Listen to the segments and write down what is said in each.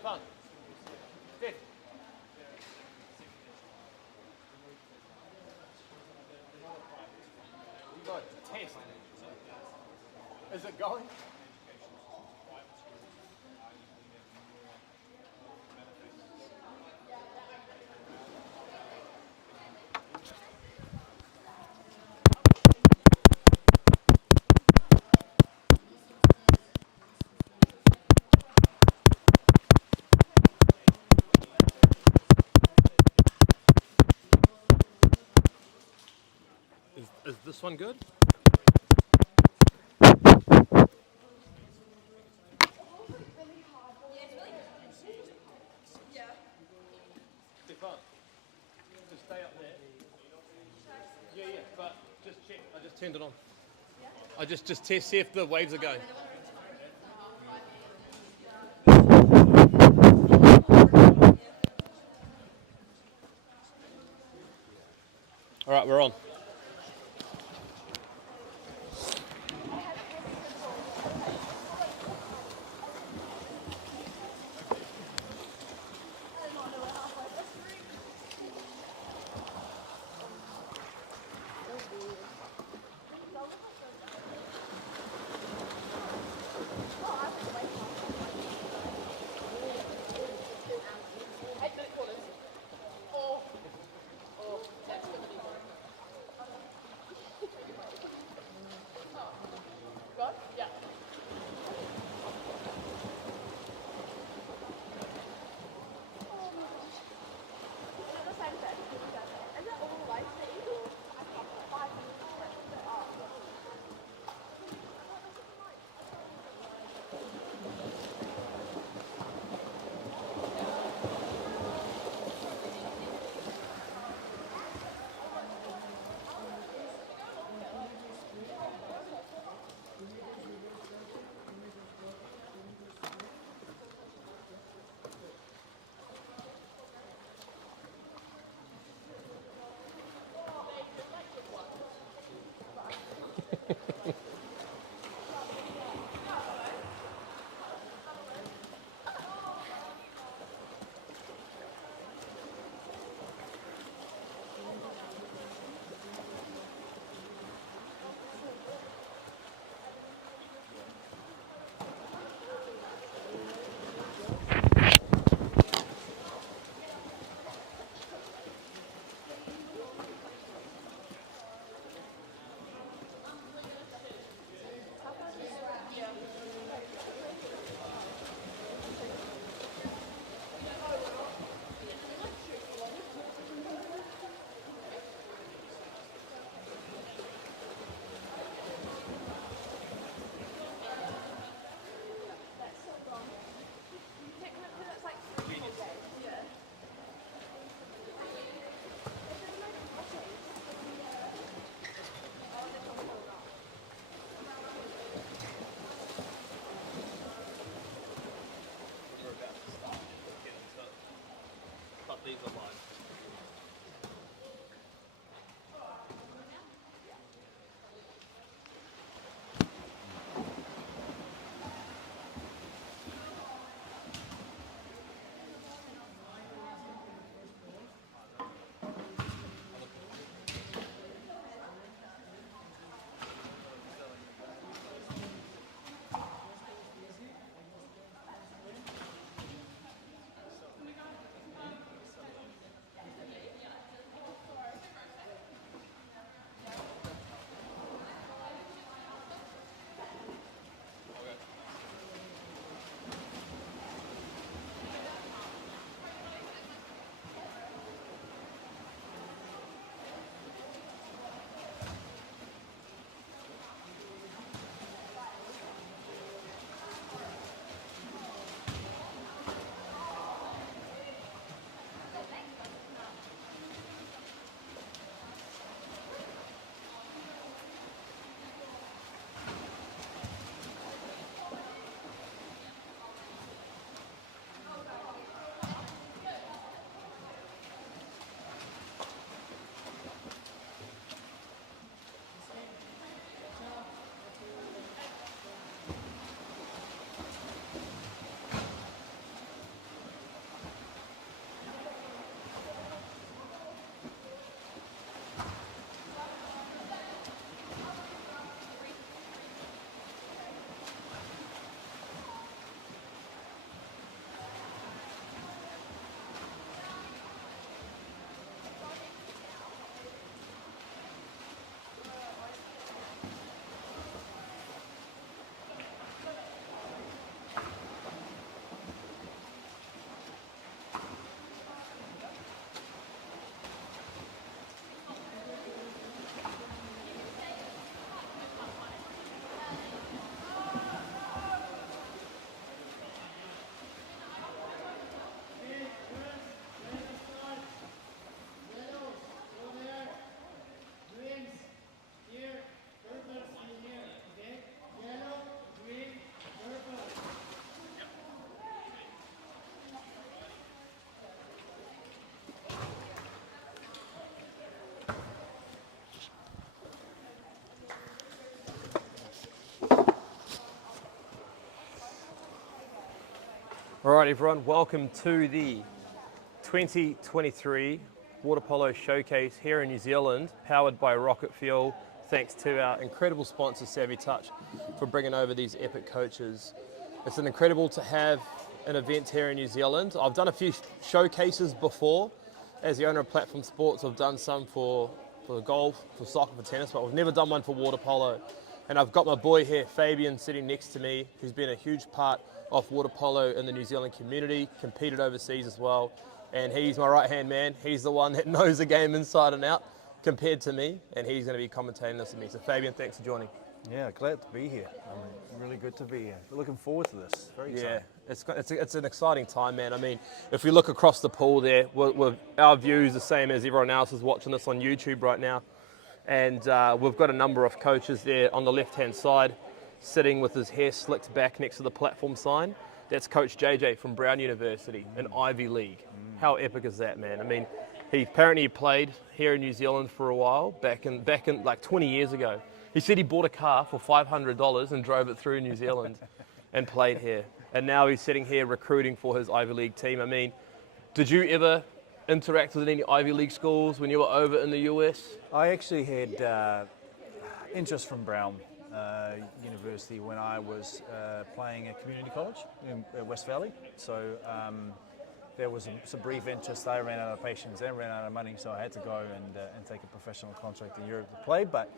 Stefan. Steph. You got a test. Is it going? Is this one good? Stefan, just stay up there. Yeah, but just check. I just turned it on. I just test, see if the waves are going. All right, we're on. All right, everyone, welcome to the 2023 Water Polo Showcase here in New Zealand, powered by Rocket Fuel. Thanks to our incredible sponsor, Savvy Touch, for bringing over these epic coaches. It's incredible to have an event here in New Zealand. I've done a few showcases before. As the owner of Platform Sports, I've done some for golf, for soccer, for tennis, but I've never done one for water polo. And I've got my boy here, Fabian, sitting next to me, who's been a huge part of water polo in the New Zealand community, competed overseas as well. And he's my right-hand man. He's the one that knows the game inside and out compared to me, and he's going to be commentating this with me. So Fabian, thanks for joining. Yeah, glad to be here. Really good to be here. Looking forward to this. Very exciting. Yeah, it's an exciting time, man. I mean, if we look across the pool there, our view is the same as everyone else is watching this on YouTube right now. And we've got a number of coaches there on the left-hand side, sitting with his hair slicked back next to the platform sign. That's Coach JJ from Brown University, an Ivy League. How epic is that, man? I mean, he apparently played here in New Zealand for a while, back in like 20 years ago. He said he bought a car for $500 and drove it through New Zealand and played here. And now he's sitting here recruiting for his Ivy League team. I mean, did you ever interact with any Ivy League schools when you were over in the US? I actually had interest from Brown University when I was playing at community college in West Valley. So there was some brief interest. I ran out of patience and ran out of money, so I had to go and take a professional contract in Europe to play. But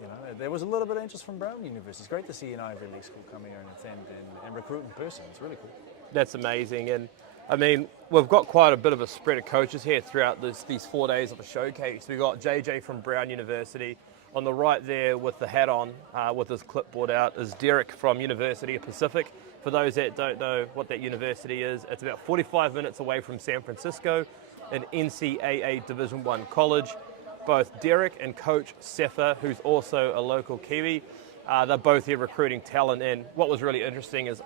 you know, there was a little bit of interest from Brown University. It's great to see an Ivy League school come here and attend and recruit in person. It's really cool. That's amazing. And I mean, we've got quite a bit of a spread of coaches here throughout these 4 days of the showcase. We've got JJ from Brown University. On the right there with the hat on, with his clipboard out, is Derek from University of Pacific. For those that don't know what that university is, it's about 45 minutes away from San Francisco, an NCAA Division I college. Both Derek and Coach Sefa, who's also a local Kiwi, they're both here recruiting talent. And what was really interesting is,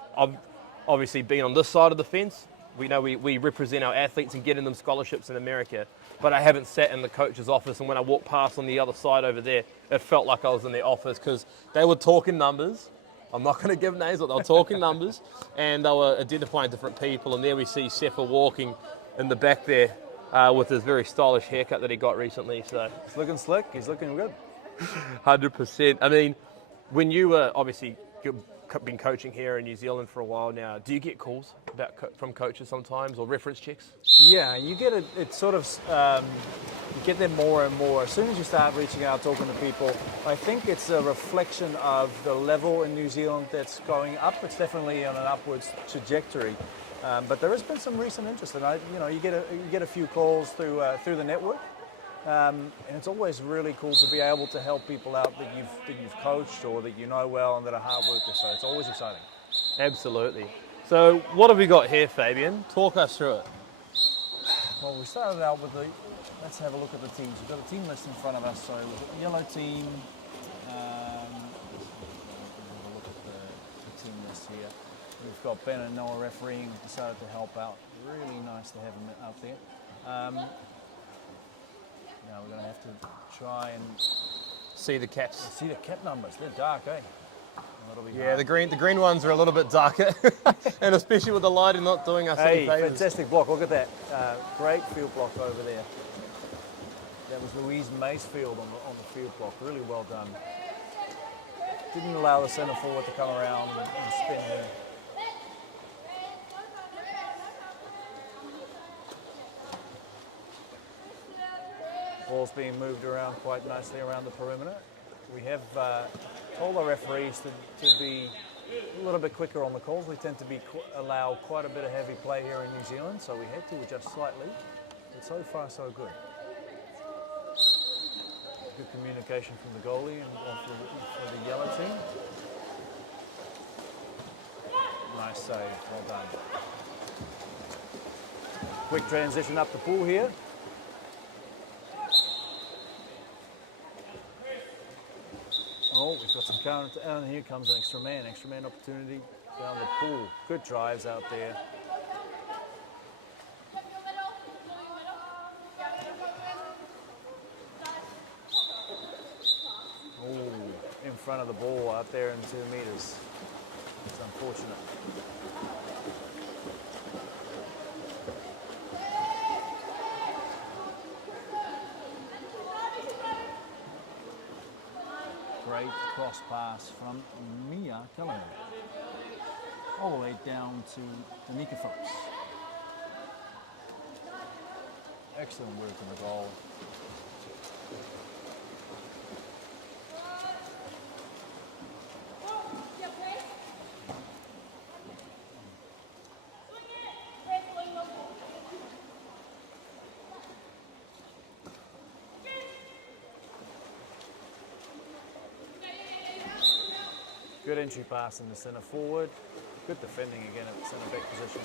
obviously being on this side of the fence, we know we represent our athletes and getting them scholarships in America, but I haven't sat in the coach's office, and when I walked past on the other side over there, it felt like I was in their office because they were talking numbers. I'm not going to give names, but they were talking numbers, and they were identifying different people. And there we see Sefa walking in the back there with his very stylish haircut that he got recently. So He's looking slick. He's looking good. 100%. I mean, when you were obviously been coaching here in New Zealand for a while now, do you get calls from coaches sometimes, or reference checks? Yeah, you get it. It's sort of you get them more and more as soon as you start reaching out, talking to people. I think it's a reflection of the level in New Zealand that's going up. It's definitely on an upwards trajectory, but there has been some recent interest, and you get a few calls through the network. And it's always really cool to be able to help people out that you've coached or that you know well and that are hard workers. So it's always exciting. Absolutely. So what have we got here, Fabian? Talk us through it. Well, we started out with let's have a look at the teams. We've got a team list in front of us. So the yellow team. Have a look at the team list here. We've got Ben and Noah refereeing. Decided to help out. Really nice to have them out there. Now we're going to have to try and See the caps. see the cap numbers. They're dark, eh? That'll be Yeah, hard. the green ones are a little bit darker, and especially with the lighting not doing us any Hey, favors. fantastic block. Look at that. Great field block over there. That was Louise Macefield on the field block. Really well done. Didn't allow the centre forward to come around and spin her. Ball's being moved around quite nicely around the perimeter. We have told our referees to be a little bit quicker on the calls. We tend to allow quite a bit of heavy play here in New Zealand, so we had to adjust slightly. But so far, so good. Good communication from the goalie and for the yellow team. Nice save, well done. Quick transition up the pool here. Oh, we've got some current, and here comes an extra man opportunity down the pool. Good drives out there. Oh, in front of the ball out there in 2 meters. It's unfortunate. Great cross pass from Mia Callahan. All the way down to Danica Phillips. Excellent work on the goal. Good entry pass in the centre forward. Good defending again at the centre back position.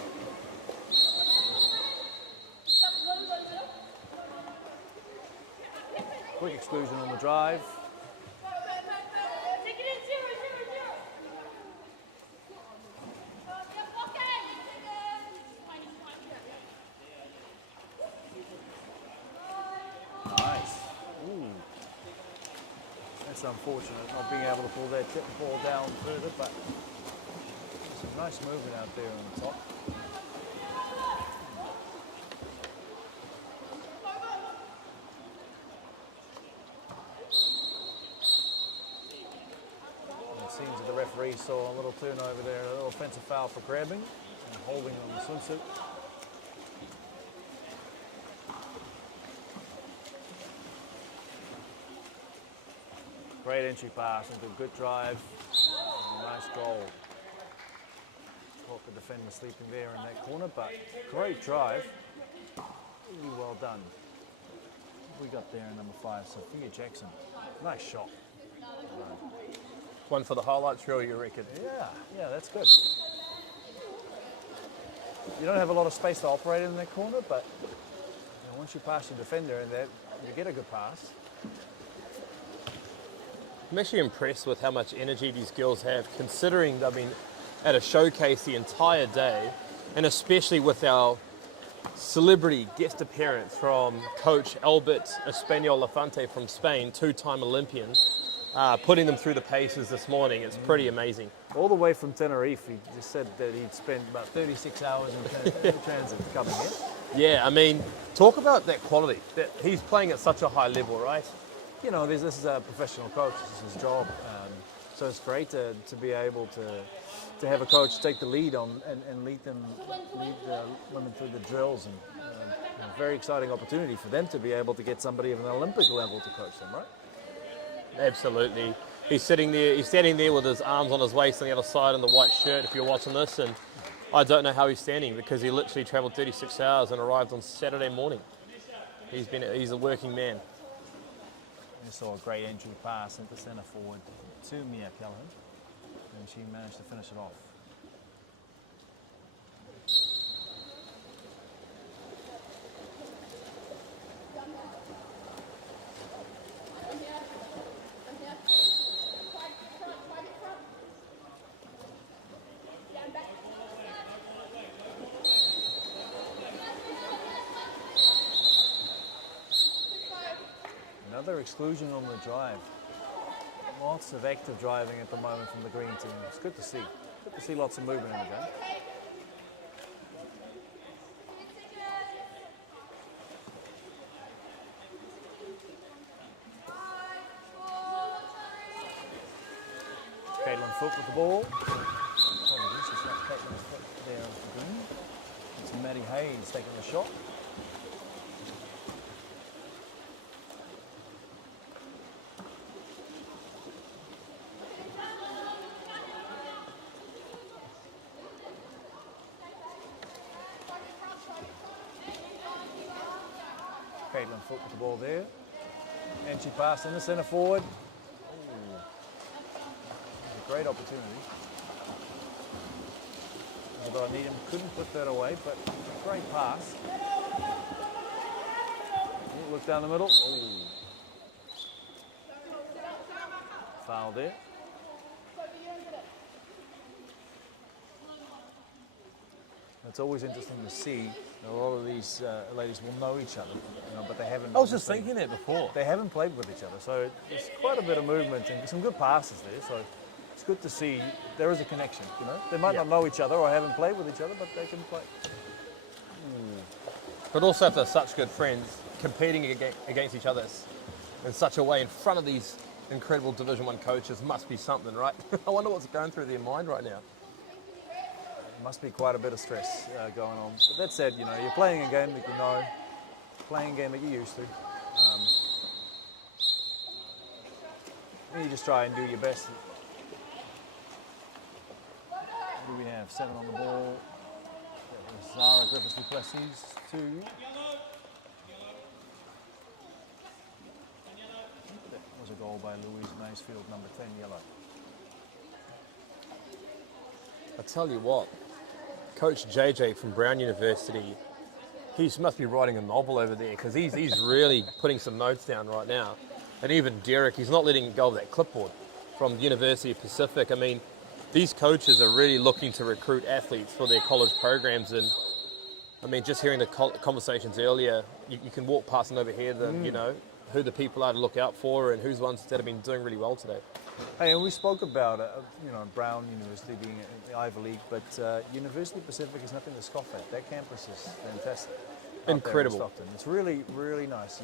Quick exclusion on the drive. Nice. Ooh. That's unfortunate, not being able to pull that tip ball down further, but some nice movement out there on the top. It seems that the referee saw a little turnover there, a little offensive foul for grabbing and holding on the swimsuit. Great entry pass into a good drive. Nice goal. Caught the defender sleeping there in that corner, but great drive. Really well done. We got there in number 5, Sophia Jackson. Nice shot. One for the highlights reel, you reckon? Yeah, that's good. You don't have a lot of space to operate in that corner, but once you pass your defender in there, you get a good pass. I'm actually impressed with how much energy these girls have, considering, I mean, at a showcase the entire day, and especially with our celebrity guest appearance from Coach Albert Espanyol Lafante from Spain, 2-time Olympian, putting them through the paces this morning. It's pretty amazing. All the way from Tenerife, he just said that he'd spent about 36 hours in transit coming in. Yeah, I mean, talk about that quality. That he's playing at such a high level, right? You know, this is a professional coach. This is his job. So it's great to be able to have a coach take the lead on and lead the women through the drills. And a very exciting opportunity for them to be able to get somebody of an Olympic level to coach them, right? Absolutely. He's sitting there. He's standing there with his arms on his waist on the other side in the white shirt. If you're watching this, and I don't know how he's standing because he literally travelled 36 hours and arrived on Saturday morning. He's a working man. We saw a great entry pass into centre forward to Mia Callahan, and she managed to finish it off. Another exclusion on the drive. Lots of active driving at the moment from the green team. It's good to see. Good to see lots of movement in the game. Caitlin Foot with the ball. Apologies, it's not Caitlin's foot there on the green. It's Maddie Hayes taking the shot. Caitlin Foot with the ball there. And she passed in the centre forward. Ooh. A great opportunity. Although Needham couldn't put that away, but a great pass. Look down the middle. Ooh. Foul there. It's always interesting to see. A lot of these ladies will know each other, but they haven't. I was just thinking that before. They haven't played with each other, so there's quite a bit of movement and some good passes there. So it's good to see there is a connection. They might not know each other or haven't played with each other, but they can play. But also, if they're such good friends, competing against each other in such a way in front of these incredible Division 1 coaches must be something, right? I wonder what's going through their mind right now. Must be quite a bit of stress going on. But that said, you know, you're playing a game that you know, playing a game that you're used to. And you just try and do your best. What do we have? 7 on the ball. That was Zara Griffiths-Duplessis, 2. That was a goal by Louise Maysfield, number 10, yellow. I tell you what, Coach JJ from Brown University, he must be writing a novel over there because he's really putting some notes down right now. And even Derek, he's not letting go of that clipboard from the University of Pacific. I mean, these coaches are really looking to recruit athletes for their college programs. And I mean, just hearing the conversations earlier, you can walk past and overhear them, you know, who the people are to look out for and who's ones that have been doing really well today. Hey, and we spoke about you know, Brown University being in the Ivy League, but University of Pacific is nothing to scoff at. That campus is fantastic. Incredible. Stockton. It's really, really nice.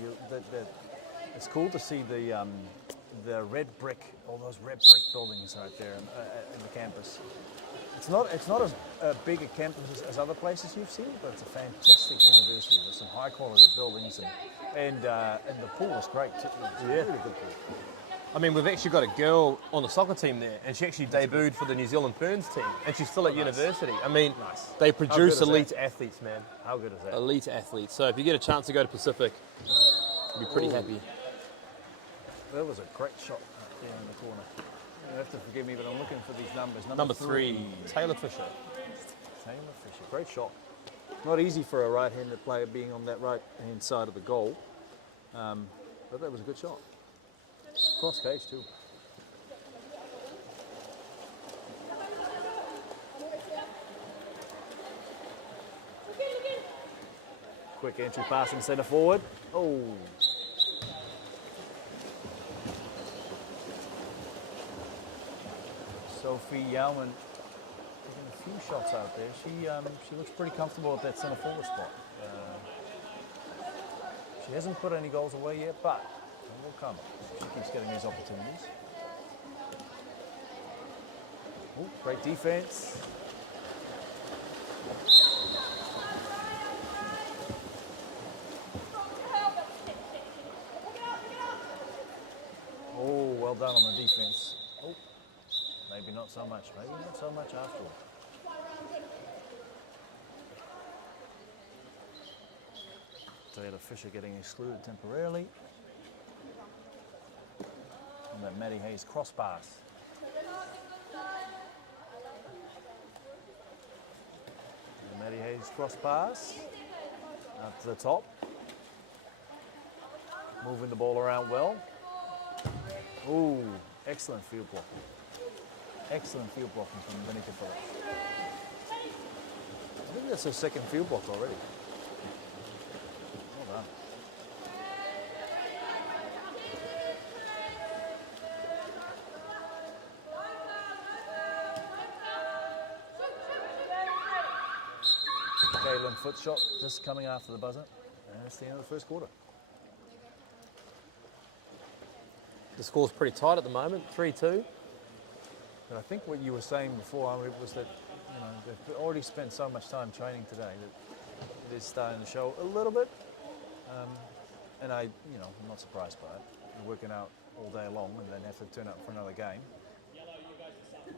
It's cool to see the red brick, all those red brick buildings right there in the campus. It's not as big a campus as other places you've seen, but it's a fantastic university. There's some high quality buildings, and the pool is great too. It's a really good pool. I mean, we've actually got a girl on the soccer team there, and she actually debuted for the New Zealand Ferns team, and she's still at university. I mean, they produce elite athletes, man. How good is that? Elite athletes. So if you get a chance to go to Pacific, you'll be pretty happy. That was a great shot there in the corner. You have to forgive me, but I'm looking for these numbers. Number 3, Taylor Fisher. Taylor Fisher, great shot. Not easy for a right-handed player being on that right-hand side of the goal, but that was a good shot. Cross cage too. Quick entry pass in centre forward. Oh. Sophie Yauman taking a few shots out there. She looks pretty comfortable at that centre forward spot. She hasn't put any goals away yet, but it will come. She keeps getting these opportunities. Ooh, great defense. Oh, well done on the defense. Oh, maybe not so much. Maybe not so much after all. Taylor Fisher getting excluded temporarily. And that Maddie Hayes cross pass. And Maddie Hayes cross pass. Up to the top. Moving the ball around well. Ooh, excellent field blocking. Excellent field blocking from Benica Phillips. I think that's her second field block already. Well done. Kaylin foot shot just coming after the buzzer. And that's the end of the first quarter. The score's pretty tight at the moment, 3-2. But I think what you were saying before, was that they've already spent so much time training today that it is starting to show a little bit. And I'm not surprised by it. You're working out all day long and then have to turn up for another game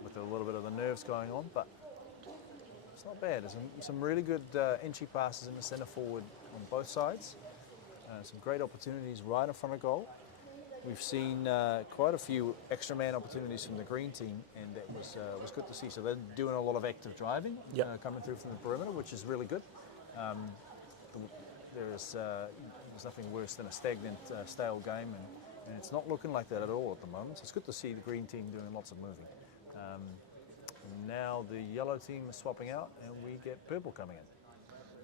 with a little bit of the nerves going on, but it's not bad. There's some really good entry passes in the centre forward on both sides. Some great opportunities right in front of goal. We've seen quite a few extra man opportunities from the green team, and it was good to see. So they're doing a lot of active driving, coming through from the perimeter, which is really good. There's nothing worse than a stagnant, stale game, and it's not looking like that at all at the moment. So it's good to see the green team doing lots of moving. Now the yellow team is swapping out, and we get purple coming in.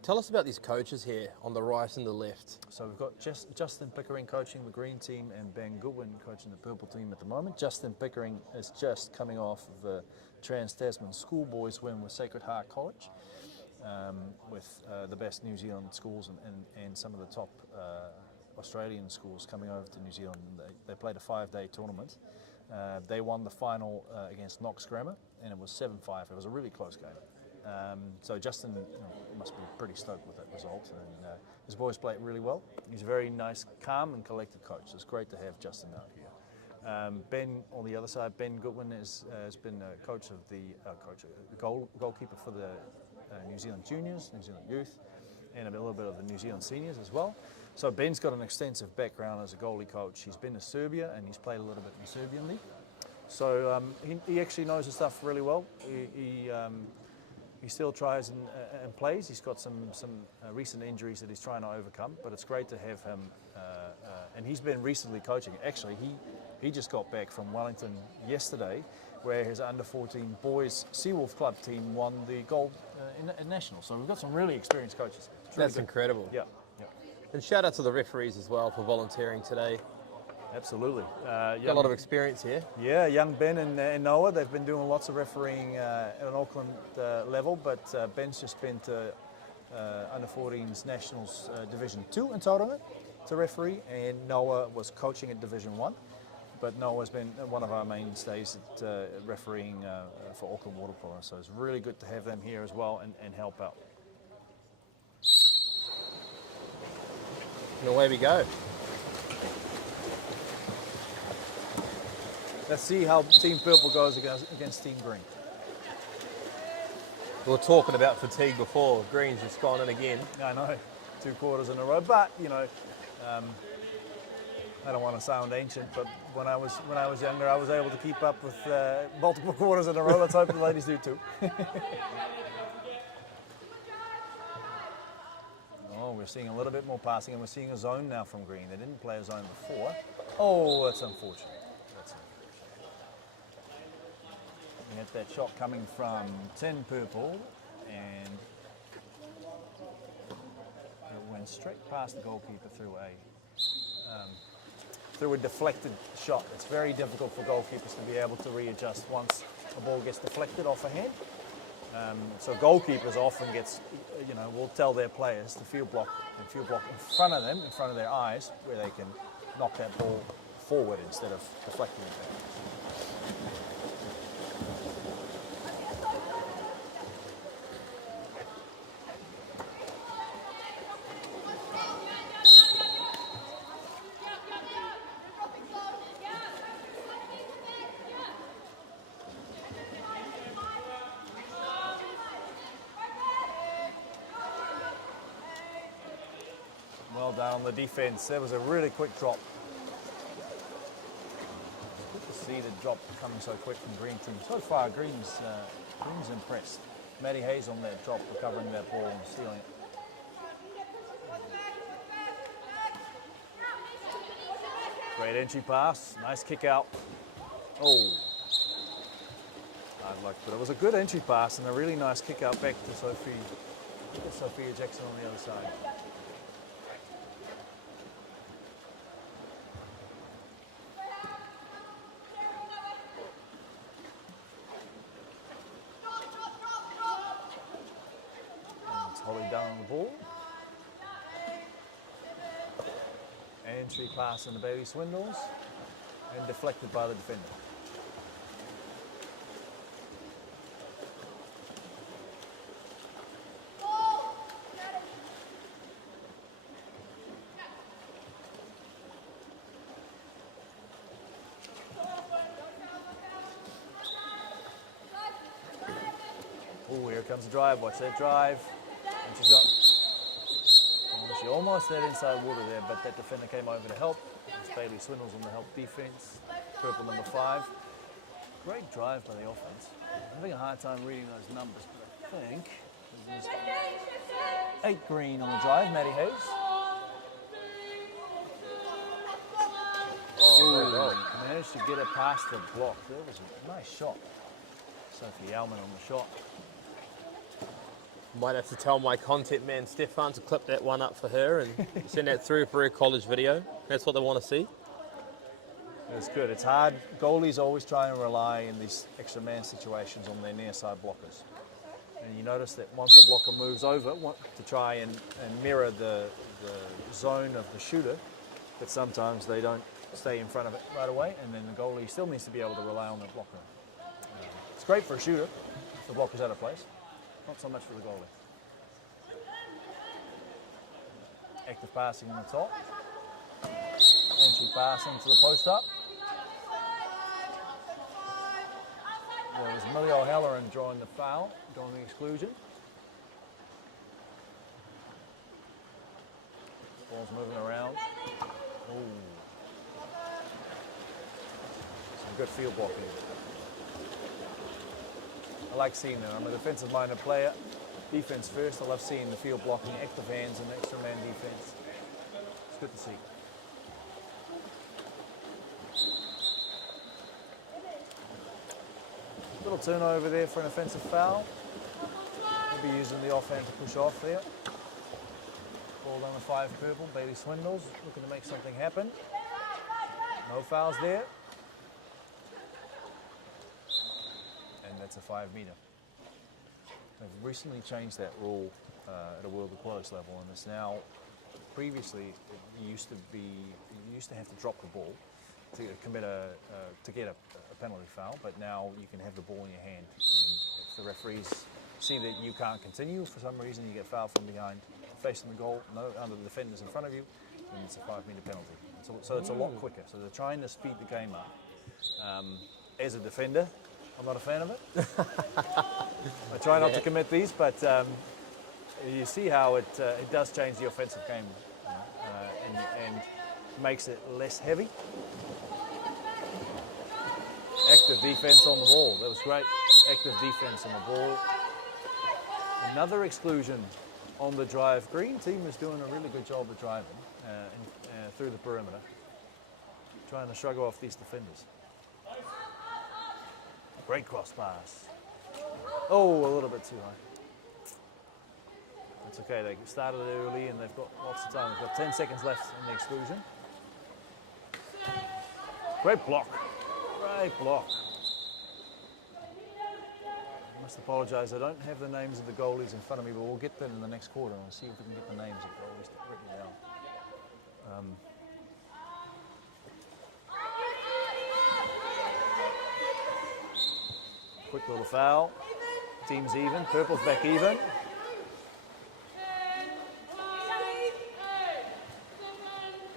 Tell us about these coaches here on the right and the left. So we've got Justin Pickering coaching the green team and Ben Goodwin coaching the purple team at the moment. Justin Pickering is just coming off of the Trans-Tasman Schoolboys win with Sacred Heart College, with the best New Zealand schools and some of the top Australian schools coming over to New Zealand. They played a 5-day tournament. They won the final against Knox Grammar, and it was 7-5. It was a really close game. So Justin must be pretty stoked with that result, and his boys played really well. He's a very nice, calm and collected coach. It's great to have Justin out here. Ben, on the other side, Ben Goodwin has been a coach of the goalkeeper for the New Zealand juniors, New Zealand youth, and a little bit of the New Zealand seniors as well. So Ben's got an extensive background as a goalie coach. He's been to Serbia and he's played a little bit in the Serbian league. So he actually knows his stuff really well. He still tries and plays. He's got some recent injuries that he's trying to overcome, but it's great to have him. And he's been recently coaching. Actually, he just got back from Wellington yesterday, where his under-14 boys Seawolf Club team won the gold in nationals. So we've got some really experienced coaches. That's incredible. Yeah. And shout out to the referees as well for volunteering today. Absolutely. Got a lot of experience here. Yeah, young Ben and Noah, they've been doing lots of refereeing at an Auckland level, but Ben's just been to under-14s Nationals Division 2 in Tauranga to referee, and Noah was coaching at Division 1. But Noah's been one of our mainstays at refereeing for Auckland Water Polo, so it's really good to have them here as well and help out. And away we go. Let's see how Team Purple goes against Team Green. We were talking about fatigue before. Green's just gone in again. I know, 2 quarters in a row, but I don't want to sound ancient, but when I was younger, I was able to keep up with multiple quarters in a row. Let's hope the ladies do too. Oh, we're seeing a little bit more passing, and we're seeing a zone now from Green. They didn't play a zone before. Oh, that's unfortunate. We had that shot coming from 10 Purple, and it went straight past the goalkeeper through a deflected shot. It's very difficult for goalkeepers to be able to readjust once a ball gets deflected off a hand. So goalkeepers often will tell their players to field block in front of them, in front of their eyes, where they can knock that ball forward instead of deflecting it back. Well done on the defence. That was a really quick drop. Good to see the drop coming so quick from Green team. So far, Green's impressed. Maddie Hayes on that drop, recovering that ball and stealing it. Great entry pass. Nice kick out. Oh. Hard luck, but it was a good entry pass and a really nice kick out back to Sophia Jackson on the other side. Holly down on the ball. Entry pass in the Bailey Swindles and deflected by the defender. Oh, here comes the drive. Watch that drive. And she's got. Oh, she almost had inside water there, but that defender came over to help. It's Bailey Swindles on the help defense. Purple number 5. Great drive by the offense. I'm having a hard time reading those numbers, but I think there's 8 Green on the drive. Maddie Hayes. Oh, managed to get it past the block. That was a nice shot. Sophie Alman on the shot. Might have to tell my content man Stefan to clip that one up for her and send that through for her college video. That's what they want to see. It's good. It's hard. Goalies always try and rely in these extra man situations on their near side blockers. And you notice that once a blocker moves over to try and mirror the zone of the shooter, but sometimes they don't stay in front of it right away, and then the goalie still needs to be able to rely on the blocker. It's great for a shooter if the blocker's out of place, not so much for the goalie. Active passing on the top. Entry pass into the post up. There was Millie O'Halloran drawing the foul, drawing the exclusion. Ball's moving around. Ooh. Some good field blocking. I like seeing that. I'm a defensive-minded player. Defense first. I love seeing the field blocking, active hands, and extra man defense. It's good to see. Little turnover there for an offensive foul. We'll be using the offhand to push off there. Ball down the 5 purple. Bailey Swindles looking to make something happen. No fouls there. And that's a 5 meter. They've recently changed that rule at a World Aquatics level, and it's now, previously, you used to have to drop the ball to commit to get a penalty foul, but now you can have the ball in your hand, and if the referees see that you can't continue for some reason, you get fouled from behind, facing the goal, no other defenders in front of you, and it's a 5 meter penalty. So it's a lot quicker. So they're trying to speed the game up. As a defender, I'm not a fan of it. I try not to commit these, but you see how it does change the offensive game, and makes it less heavy. Active defense on the ball. That was great. Active defense on the ball. Another exclusion on the drive. Green team is doing a really good job of driving through the perimeter, trying to shrug off these defenders. Great cross pass. Oh, a little bit too high. That's okay. They started early and they've got lots of time. They've got 10 seconds left in the exclusion. Great block. Great block. I must apologise. I don't have the names of the goalies in front of me, but we'll get them in the next quarter and we'll see if we can get the names of the goalies written down. Quick little foul. Team's even. Purple's back even.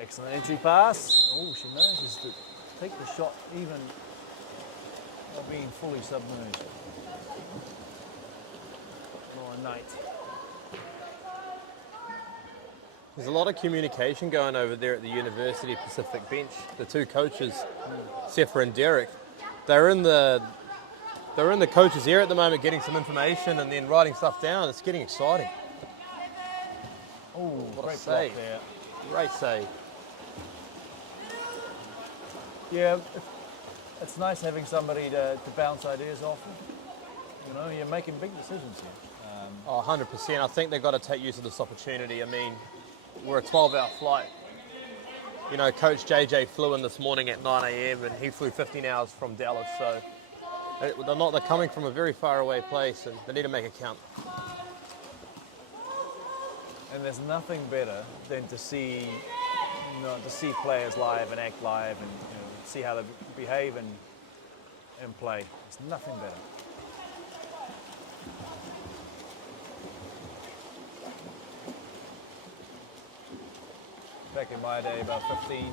Excellent entry pass. Oh, she manages to take the shot even while being fully submerged. Lauren Knight. There's a lot of communication going over there at the University Pacific bench. The two coaches, Sefa and Derek, they're in the coaches' area at the moment getting some information and then writing stuff down. It's getting exciting. Oh, what great a save. block there. Great save. Yeah, it's nice having somebody to bounce ideas off of. You know, you're making big decisions here. 100%. I think they've got to take use of this opportunity. I mean, we're a 12-hour flight. You know, Coach JJ flew in this morning at 9 a.m. and he flew 15 hours from Dallas, so they're coming from a very far away place and they need to make it count. And there's nothing better than to see, players live and act live and see how they behave and play. There's nothing better. Back in my day, about 15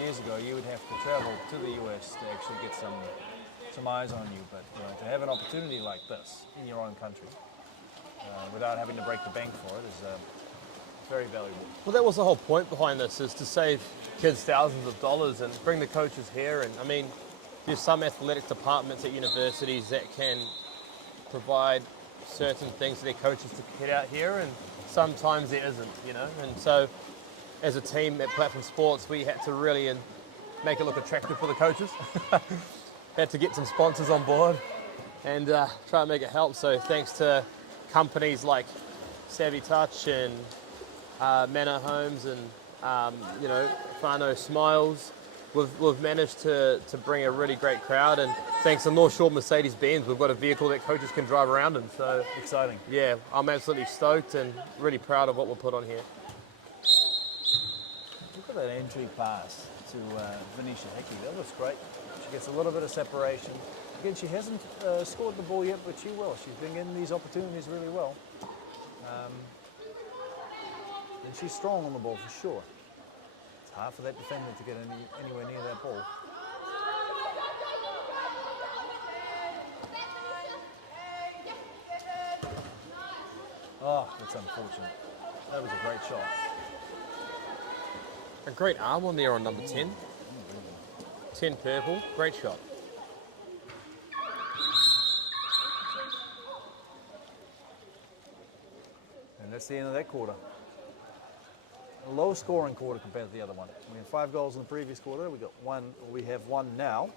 years ago, you would have to travel to the US to actually get some eyes on you. But to have an opportunity like this in your own country, without having to break the bank for it, is very valuable. Well, that was the whole point behind this, is to save kids thousands of dollars and bring the coaches here. And I mean, there's some athletic departments at universities that can provide certain things for their coaches to get out here, and sometimes there isn't, And so, as a team at Platform Sports, we had to really make it look attractive for the coaches. Had to get some sponsors on board and try and make it help. So thanks to companies like Savvy Touch and Manor Homes and Whānau Smiles, we've managed to bring a really great crowd. And thanks to North Shore Mercedes-Benz, we've got a vehicle that coaches can drive around in. So exciting. Yeah, I'm absolutely stoked and really proud of what we've put on here. We've got Look at that entry pass to Venetia Hickey. That was great. She gets a little bit of separation. Again, she hasn't scored the ball yet, but she will. She's been getting these opportunities really well. And she's strong on the ball for sure. It's hard for that defender to get anywhere near that ball. Oh, that's unfortunate. That was a great shot. A great arm on there on number 10. 10 purple, great shot. And that's the end of that quarter. A low scoring quarter compared to the other one. We had 5 goals in the previous quarter. We have one now,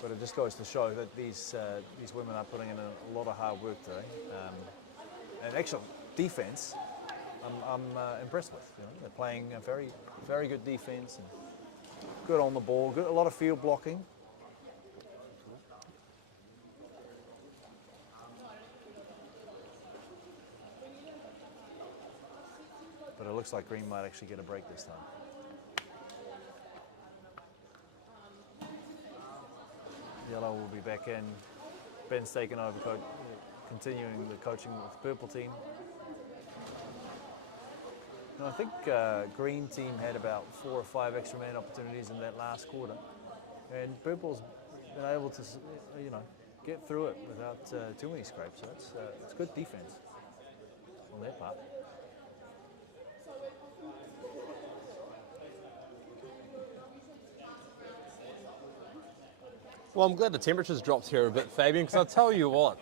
but it just goes to show that these women are putting in a lot of hard work today. And actual defense, I'm impressed with. You know, they're playing a very, very good defense and good on the ball. Good, a lot of field blocking. But it looks like Green might actually get a break this time. Yellow will be back in. Ben's taken over, continuing the coaching with the purple team. And I think Green team had about 4 or 5 extra man opportunities in that last quarter, and Purple's been able to, you know, get through it without too many scrapes. So it's good defense on their part. Well, I'm glad the temperature's dropped here a bit, Fabian, because I'll tell you what,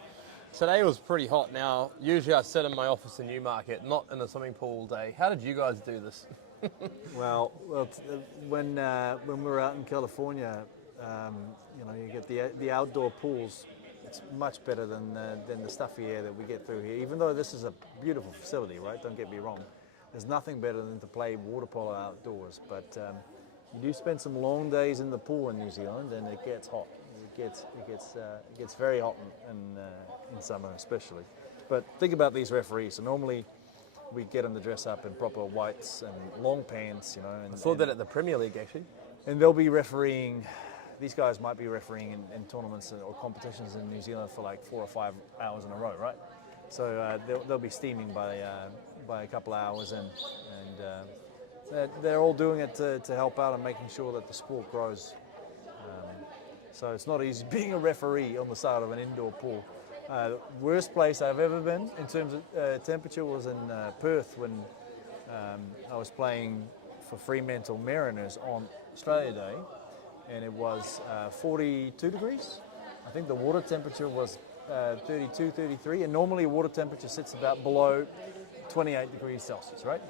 today was pretty hot. Now, usually I sit in my office in Newmarket, not in the swimming pool all day. How did you guys do this? Well, when we were out in California, you know, you get the outdoor pools. It's much better than the stuffy air that we get through here. Even though this is a beautiful facility, right? Don't get me wrong. There's nothing better than to play water polo outdoors. But you do spend some long days in the pool in New Zealand, and it gets hot. It gets very hot in summer, especially. But think about these referees. So normally we get them to dress up in proper whites and long pants, you know. And, I saw that at the Premier League, actually. And they'll be refereeing. These guys might be refereeing in tournaments or competitions in New Zealand for like 4 or 5 hours in a row, right? So they'll be steaming by a couple of hours in, and they're all doing it to help out and making sure that the sport grows. So it's not easy being a referee on the side of an indoor pool. Worst place I've ever been in terms of temperature was in Perth when I was playing for Fremantle Mariners on Australia Day, and it was 42 degrees. I think the water temperature was 32, 33, and normally water temperature sits about below 28 degrees Celsius, right?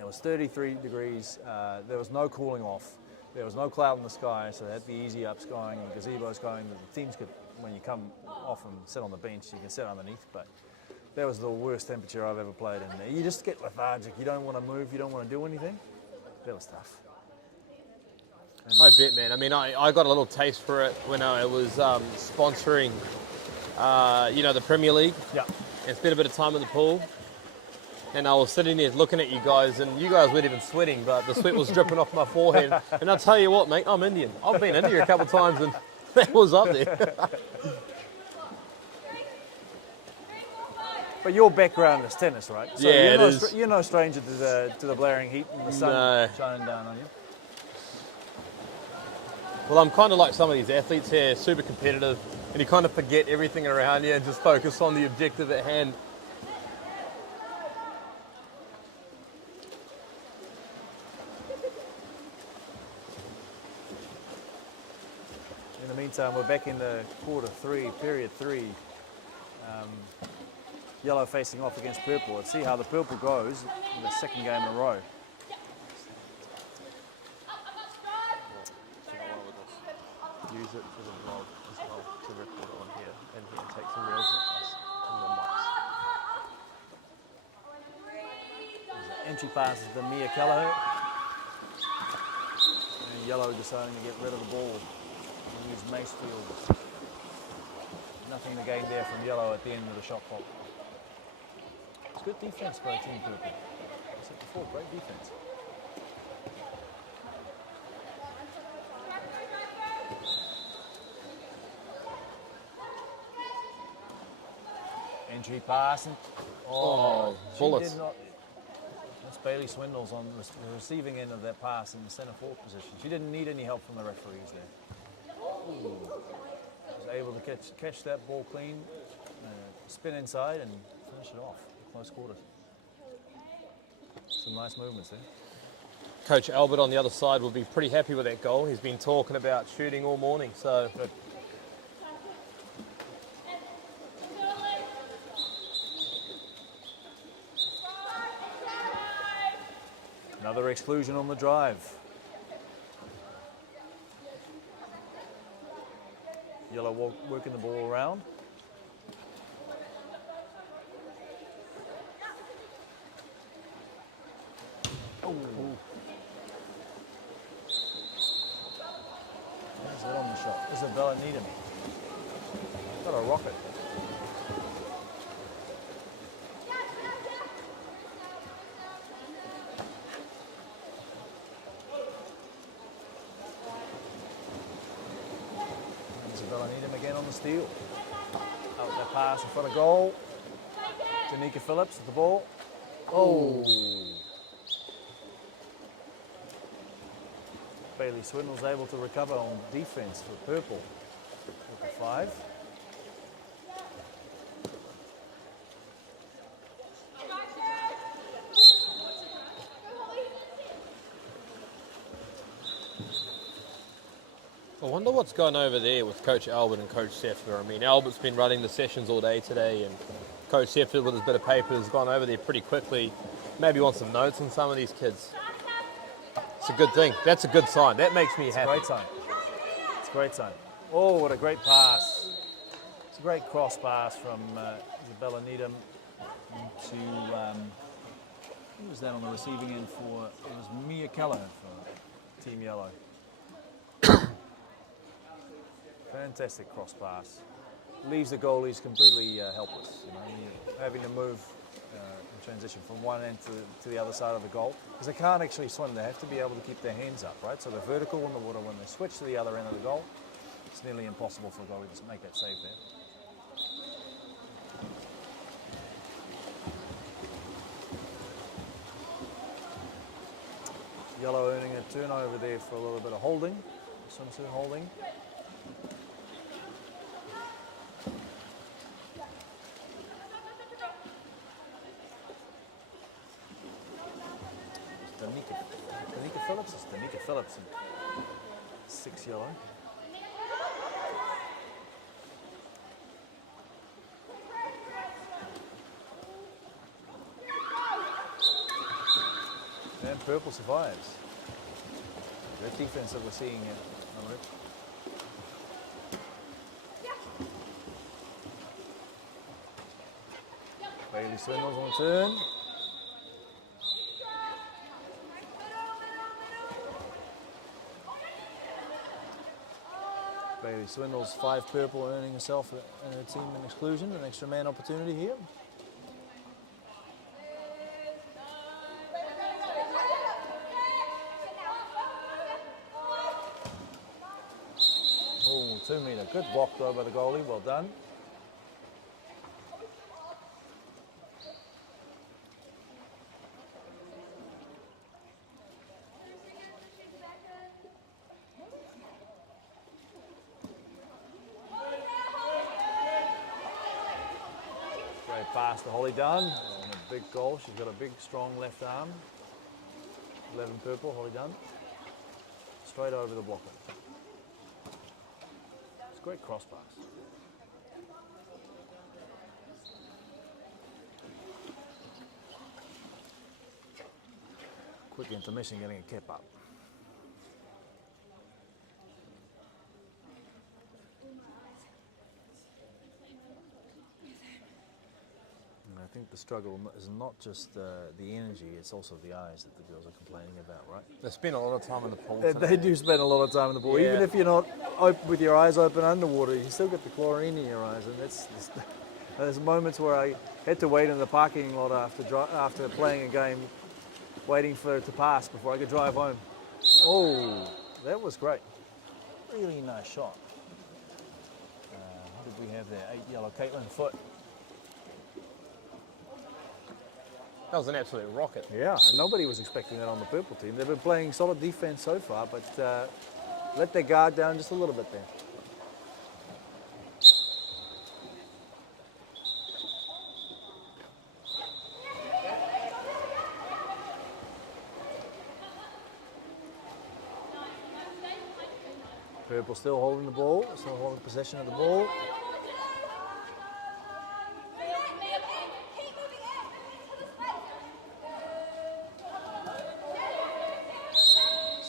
It was 33 degrees. There was no cooling off. There was no cloud in the sky, so they had the easy ups going and gazebos going. The teams could, when you come off and sit on the bench, you can sit underneath. But that was the worst temperature I've ever played in there. You just get lethargic. You don't want to move. You don't want to do anything. That was tough. I bet, man. I mean, I got a little taste for it when I was sponsoring, you know, the Premier League. Yeah. And spent a bit of time in the pool. And I was sitting there looking at you guys, and you guys weren't even sweating, but the sweat was dripping off my forehead. And I'll tell you what, mate, I'm Indian. I've been India a couple of times, and that was up there. But your background is tennis, right? So Yeah, you're it is. You're no stranger to the blaring heat and the sun shining down on you. Well, I'm kind of like some of these athletes here, super competitive, and you kind of forget everything around you and just focus on the objective at hand. In the meantime, we're back in the period three. Yellow facing off against purple. Let's see how the purple goes in the second game in a row. Use it as a vlog as well to record it on here and take some reels with us on the mics. There's an entry passes to Mia Kelleher. And Yellow deciding to get rid of the ball and use Macefield. Nothing to gain there from Yellow at the end of the shot clock. It's good defense by Team Purple. I said before, great defense. entry pass. And, she bullets. did not. That's Bailey Swindles on the receiving end of that pass in the centre forward position. She didn't need any help from the referees there. Was able to catch that ball clean, spin inside and finish it off. Close quarters. Some nice movements there. Coach Albert on the other side will be pretty happy with that goal. He's been talking about shooting all morning, so Good. Another exclusion on the drive. Yellow working the ball around. There's that on the shot. Isabella Needham. Got a rocket. Isabella Needham again on the steal. Out that pass in front of goal. Danica Phillips with the ball. Oh! Bailey Swindle's able to recover on defense for purple. Purple 5. I wonder what's gone over there with Coach Albert and Coach Seffer. I mean, Albert's been running the sessions all day today, and Coach Seffer with his bit of paper has gone over there pretty quickly. Maybe wants some notes on some of these kids. It's a good thing. That's a good sign. That makes me happy. Great sign. It's a great sign. Oh, what a great pass. It's a great cross pass from Isabella Needham to, who was that on the receiving end for? It was Mia Keller for Team Yellow. Fantastic cross pass. Leaves the goalies completely helpless. You know, you're having to move and transition from one end to the other side of the goal because they can't actually swim. They have to be able to keep their hands up, right? So they're vertical in the water. When they switch to the other end of the goal, it's nearly impossible for a goalie to make that save there. Yellow earning a turnover there for a little bit of holding, swimsuit holding. Danica Phillips is Danica Phillips. 6 yellow. And purple survives. Great defense that we're seeing here. Bailey Swindles on the turn. Bailey Swindles 5 purple, earning herself and her team an exclusion, an extra man opportunity here. Oh, 2 metre. Good block though by the goalie. Well done. Great pass to Holly Dunn. And a big goal. She's got a big, strong left arm. 11 purple, Holly Dunn. Straight over the blocker. It's a great cross pass. Quick intermission, getting a kip up. And I think the struggle is not just the energy, it's also the eyes that the girls are complaining about, right? They spend a lot of time in the pool. They do spend a lot of time in the pool. Yeah. Even if you're not with your eyes open underwater, you still get the chlorine in your eyes. And there's moments where I had to wait in the parking lot after playing a game, waiting for it to pass before I could drive home. Oh, that was great. Really nice shot. What did we have there? 8 yellow. Caitlin Foote. That was an absolute rocket. Yeah, and nobody was expecting that on the purple team. They've been playing solid defense so far, but let their guard down just a little bit there. Purple still holding the ball, still holding possession of the ball.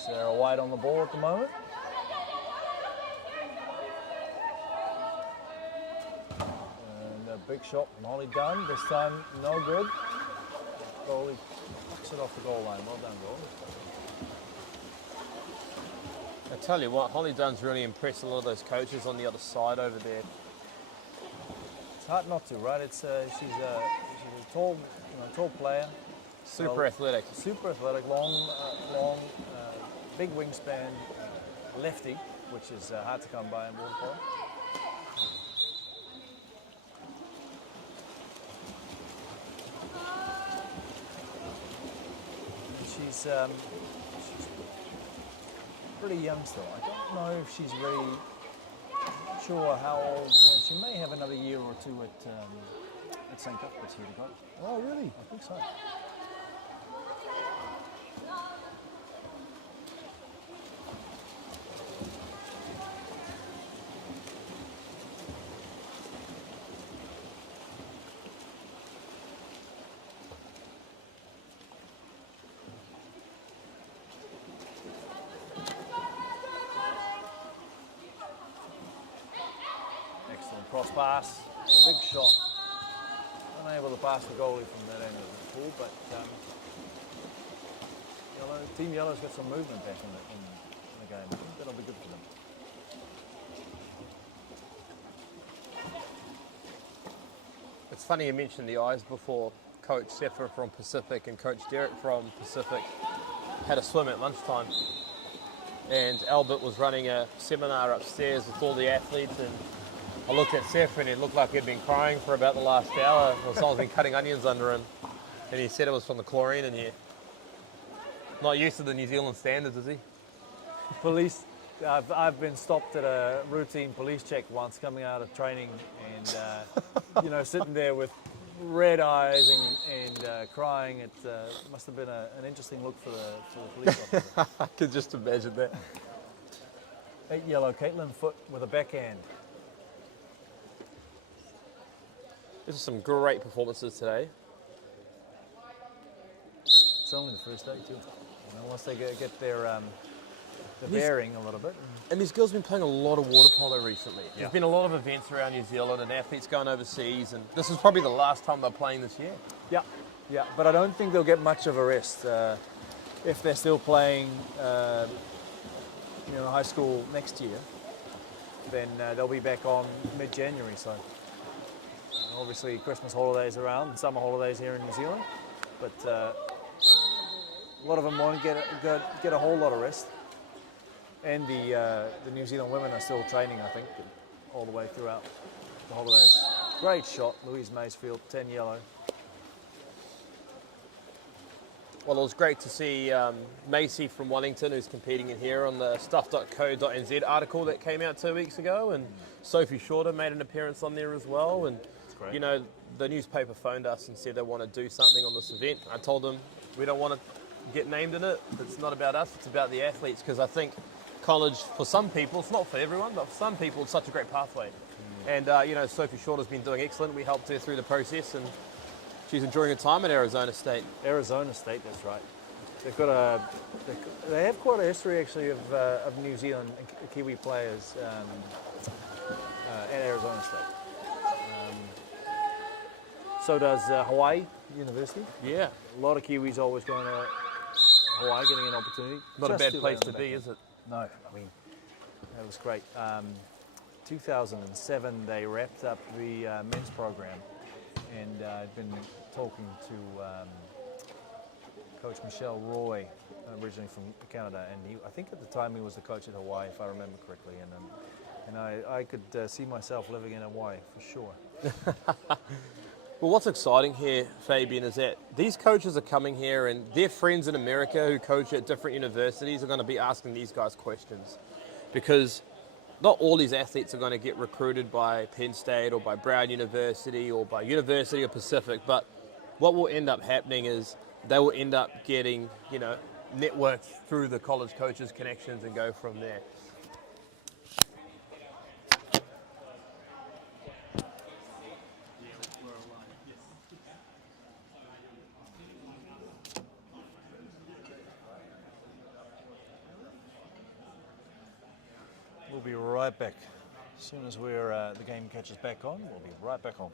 Sarah White on the ball at the moment. And a big shot from Holly Dunn. This time, no good. Goalie knocks it off the goal line. Well done, goalie. I tell you what, Holly Dunn's really impressed a lot of those coaches on the other side over there. It's hard not to, right? She's a tall, tall player. Super athletic. Super athletic, long, big wingspan, lefty, which is hard to come by in water polo. She's pretty young still. I don't know if she's really sure how old. She may have another year or two at St. Cuthbert's here to go. Oh, really? I think so. Excellent cross pass, a big shot. Unable to pass the goalie from that end of the pool, but Team Yellow's got some movement back in the game. I think that'll be good for them. It's funny you mentioned the eyes before. Coach Sefer from Pacific and Coach Derek from Pacific had a swim at lunchtime. And Albert was running a seminar upstairs with all the athletes, and I looked at Sefer and it looked like he'd been crying for about the last hour, or someone's been cutting onions under him. And he said it was from the chlorine in here. Not used to the New Zealand standards, is he? Police, I've been stopped at a routine police check once coming out of training, and sitting there with red eyes and crying. It must have been an interesting look for the police officer. I could just imagine that. 8 yellow, Caitlin Foote with a backhand. This is some great performances today. It's only the first day too. Once they get their bearing a little bit. And these girls have been playing a lot of water polo recently. Yeah. There's been a lot of events around New Zealand and athletes going overseas, and this is probably the last time they're playing this year. Yeah, but I don't think they'll get much of a rest if they're still playing high school next year. Then they'll be back on mid-January, so obviously Christmas holidays around, and summer holidays here in New Zealand, but a lot of them won't get a whole lot of rest. And the New Zealand women are still training, I think, all the way throughout the holidays. Great shot, Louise Maysfield, 10 yellow. Well, it was great to see Macy from Wellington, who's competing in here, on the stuff.co.nz article that came out 2 weeks ago, and Sophie Shorter made an appearance on there as well. And the newspaper phoned us and said they want to do something on this event. I told them we don't want to get named in it. It's not about us, it's about the athletes, because I think college, for some people, it's not for everyone, but for some people it's such a great pathway. And Sophie Shorter's been doing excellent. We helped her through the process, and she's enjoying her time at Arizona State. Arizona State, that's right. They have quite a history actually of New Zealand and Kiwi players at Arizona State. So does Hawaii University. Yeah. A lot of Kiwis always going to Hawaii, getting an opportunity. Not a bad place to be, is it? No, I mean, that was great. 2007, they wrapped up the men's program, and I've been talking to Coach Michelle Roy, originally from Canada, and I think at the time he was the coach at Hawaii, if I remember correctly, and I could see myself living in Hawaii for sure. Well, what's exciting here, Fabian, is that these coaches are coming here and their friends in America who coach at different universities are going to be asking these guys questions. Because not all these athletes are going to get recruited by Penn State or by Brown University or by University of Pacific, but what will end up happening is they will end up getting, networked through the college coaches connections and go from there. We'll be right back. As soon as the game catches back on, we'll be right back on.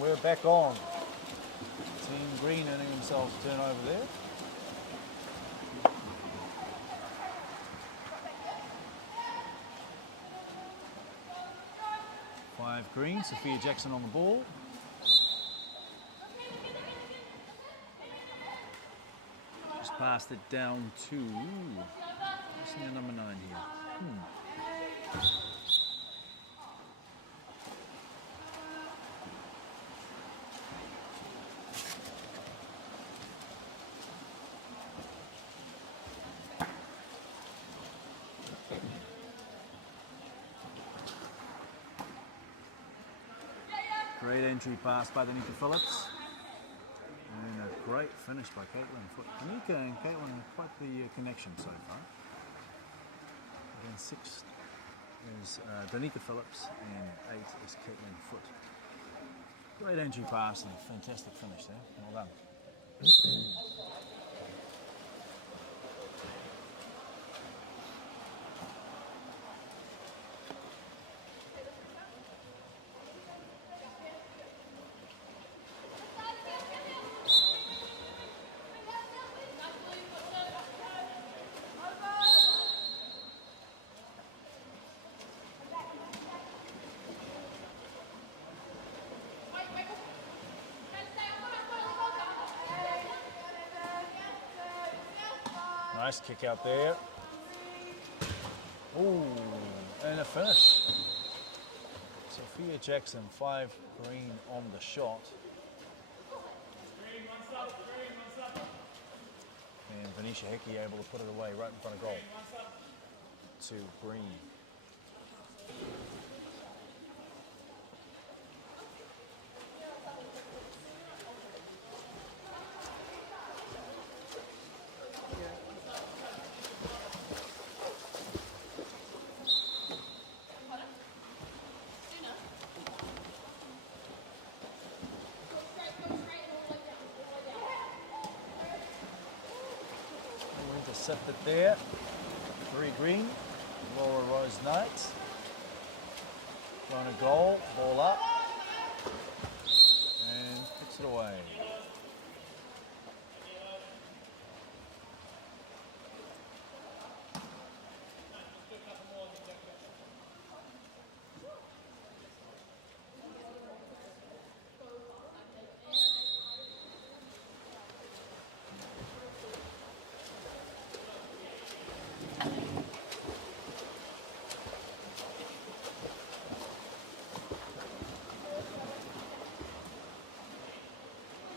We're back on. Team Green earning themselves a turnover there. Five Green, Sophia Jackson on the ball. Just passed it down to, what's the number 9 here? Great entry pass by Danica Phillips. And a great finish by Caitlin Foot. Danica and Caitlin have quite the connection so far. Again, 6th is Danica Phillips and 8th is Caitlin Foot. Great entry pass and a fantastic finish there. Well done. Nice kick out there. Ooh, and a finish. Sophia Jackson, 5 Green on the shot. And Venetia Hickey able to put it away right in front of goal. To Green. Set it there. 3 green. Laura Rose Knight. Going to goal. Ball up. And puts it away.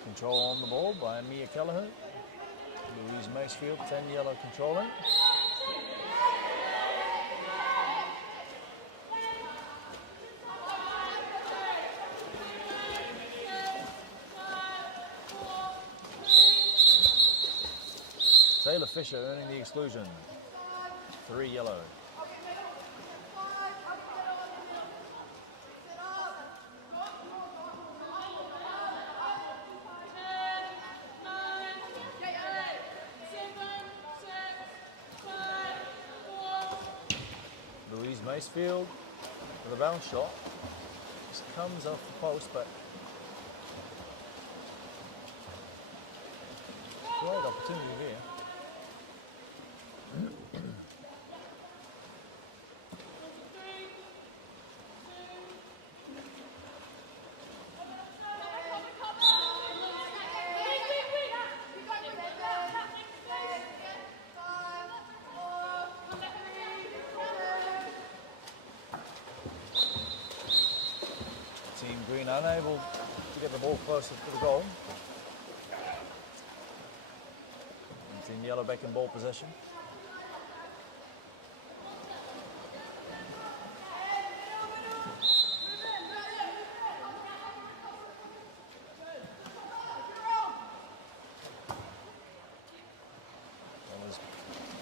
Control on the ball by Mia Kelleher. Louise Macefield, 10 yellow controlling. Taylor Fisher earning the exclusion. 3 yellow. Louise Macefield with a bounce shot. This comes off the post, but great opportunity here. Team Green unable to get the ball closer to the goal. And Team Yellow back in ball possession.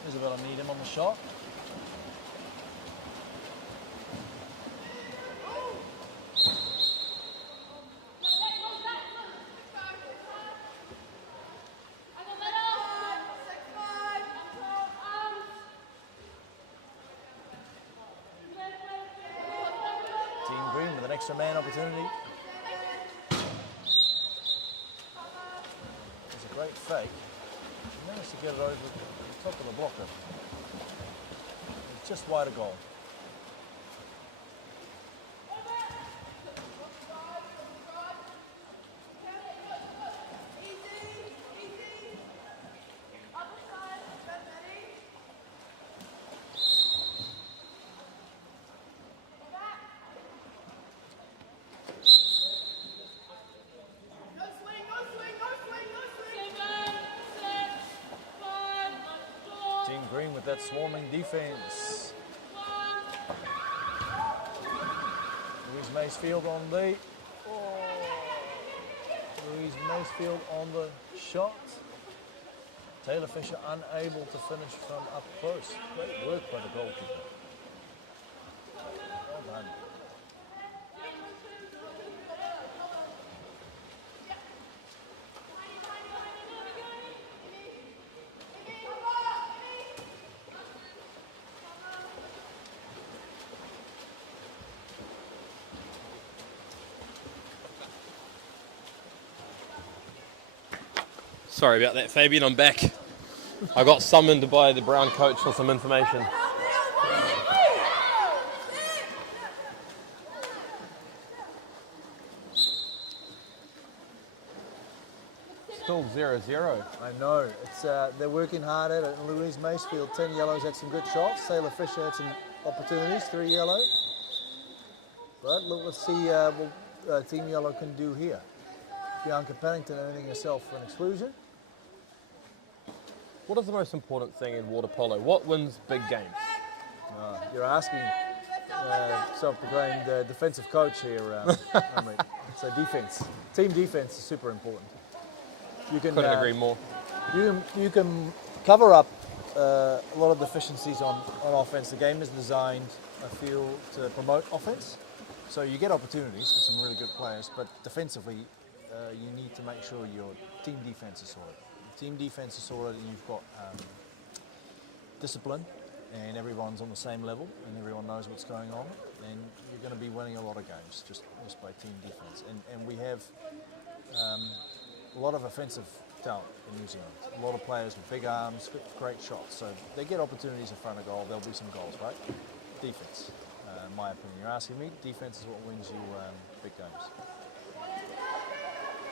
Isabella Needham on the shot. Team Green with an extra man opportunity. It's a great fake. He managed to get it over the top of the blocker. It's just wide of goal. Team Green with that swarming defense. Louise Macefield on the Louise Macefield on the shot. Taylor Fisher unable to finish from up close. Great work by the goalkeeper. Well done. Sorry about that, Fabian. I'm back. I got summoned by the Brown coach for some information. Still 0-0. I know. It's they're working hard at it. And Louise Macefield, 10 yellows, had some good shots. Taylor Fisher had some opportunities, 3 yellow. But look, let's see what Team Yellow can do here. Bianca Pennington earning herself for an exclusion. What is the most important thing in water polo? What wins big games? You're asking self-proclaimed defensive coach here, Amit. So defense, team defense is super important. You can Couldn't agree more. You can cover up a lot of deficiencies on offense. The game is designed, I feel, to promote offense. So you get opportunities with some really good players, but defensively, you need to make sure your team defense is sorted. Team defense is sorted, and you've got discipline and everyone's on the same level and everyone knows what's going on, then you're going to be winning a lot of games just by team defense. And we have a lot of offensive talent in New Zealand. A lot of players with big arms, great shots. So they get opportunities in front of goal, there'll be some goals, right? Defense, in my opinion. You're asking me, defense is what wins you big games.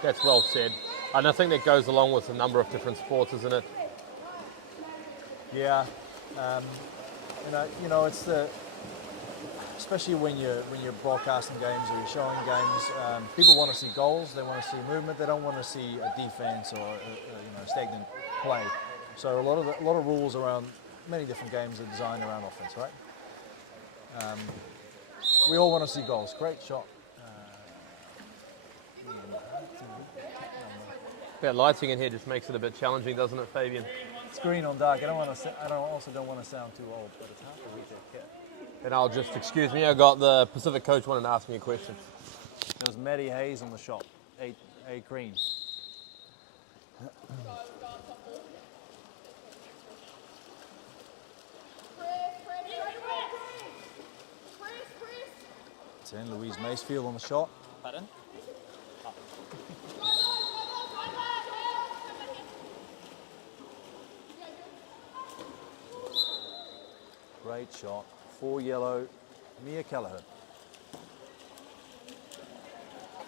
That's well said. And I think that goes along with a number of different sports, isn't it? Yeah, it's especially when you're broadcasting games or you're showing games. People want to see goals. They want to see movement. They don't want to see a defense or stagnant play. So a lot of rules around many different games are designed around offense, right? We all want to see goals. Great shot. That lighting in here just makes it a bit challenging, doesn't it, Fabian? It's green on dark. I also don't want to sound too old, but it's hard to read that kit. And I'll just, excuse me, I got the Pacific coach wanting to ask me a question. There was Matty Hayes on the shot, 8 green. It's Louise Macefield on the shot. Pardon? Great shot. 4 yellow, Mia Kelleher.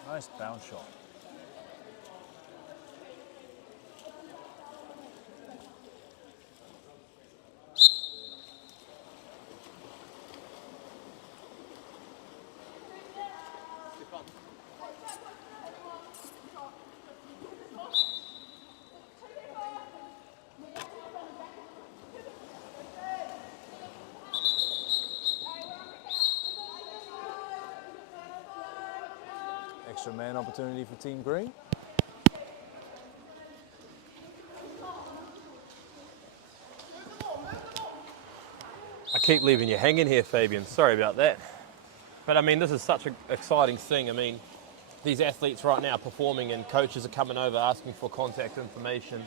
Nice bounce shot. Extra man opportunity for Team Green. I keep leaving you hanging here, Fabian. Sorry about that. But I mean, this is such an exciting thing. I mean, these athletes right now performing and coaches are coming over asking for contact information.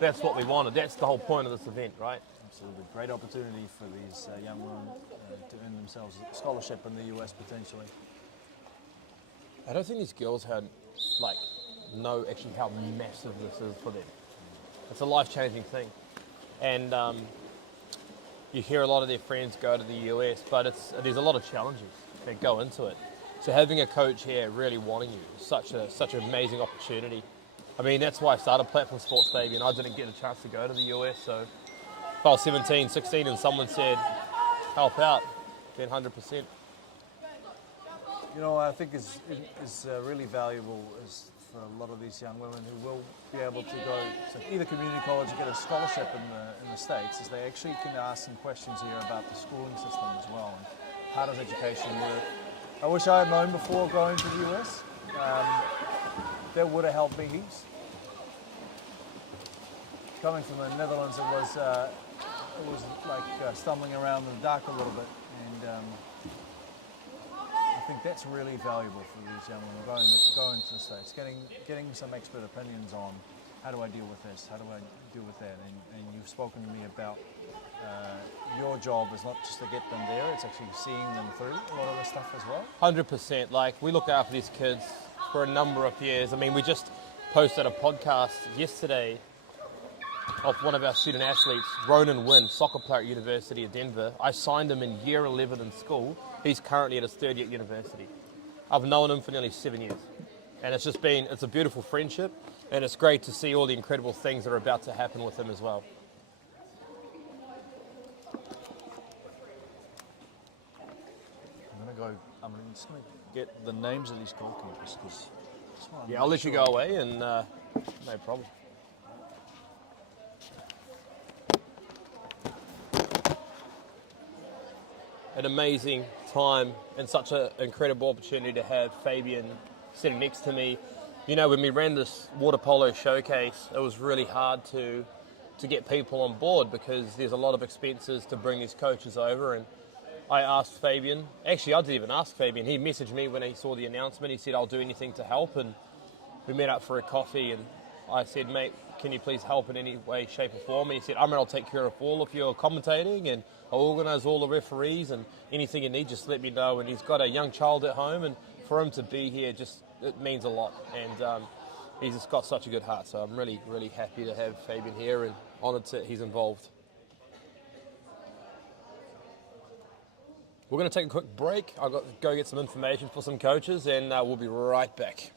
That's what we wanted. That's the whole point of this event, right? Absolutely. Great opportunity for these young women to earn themselves a scholarship in the US potentially. I don't think these girls know actually how massive this is for them. It's a life-changing thing. And you hear a lot of their friends go to the US, but there's a lot of challenges that go into it. So having a coach here really wanting you is such an amazing opportunity. I mean, that's why I started Platform Sports, Fabian. I didn't get a chance to go to the US, so if I was 17, 16 and someone said, help out, then 100%. You know, I think is really valuable is for a lot of these young women who will be able to go to either community college or get a scholarship in the States, is they actually can ask some questions here about the schooling system as well and how does education work. I wish I had known before going to the US. That would have helped me heaps. Coming from the Netherlands, it was like stumbling around in the dark a little bit, and I think that's really valuable for these young women going to the States, getting some expert opinions on how do I deal with this, how do I deal with that, and you've spoken to me about your job is not just to get them there, it's actually seeing them through a lot of the stuff as well. 100%. Like, we look after these kids for a number of years. I mean, we just posted a podcast yesterday of one of our student athletes, Ronan Wynn, soccer player at University of Denver. I signed him in year 11 in school. He's currently at his third year at university. I've known him for nearly 7 years. And it's a beautiful friendship, and it's great to see all the incredible things that are about to happen with him as well. I'm just going to get the names of these goalkeepers because yeah, I'll let you go away and no problem. An amazing time and such an incredible opportunity to have Fabian sitting next to me. You know, when we ran this water polo showcase, it was really hard to get people on board because there's a lot of expenses to bring these coaches over. And I asked Fabian, actually I didn't even ask Fabian, he messaged me when he saw the announcement. He said, I'll do anything to help, and we met up for a coffee, and I said, mate, can you please help in any way, shape or form? And he said, I'll take care of all of your commentating and I'll organise all the referees and anything you need, just let me know. And he's got a young child at home, and for him to be here, it means a lot. And he's just got such a good heart. So I'm really, really happy to have Fabian here and honoured that he's involved. We're going to take a quick break. I've got to go get some information for some coaches, and we'll be right back.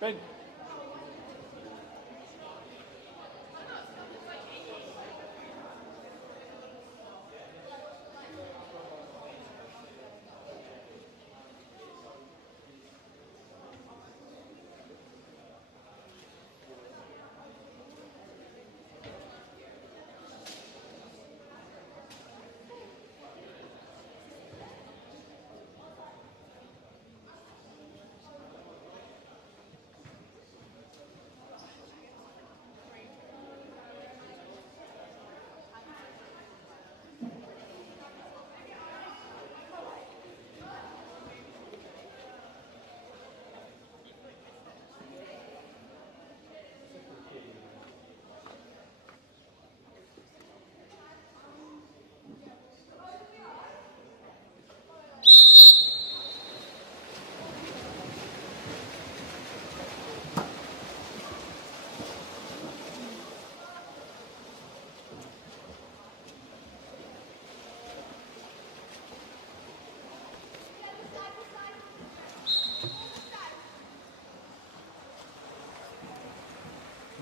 Ben.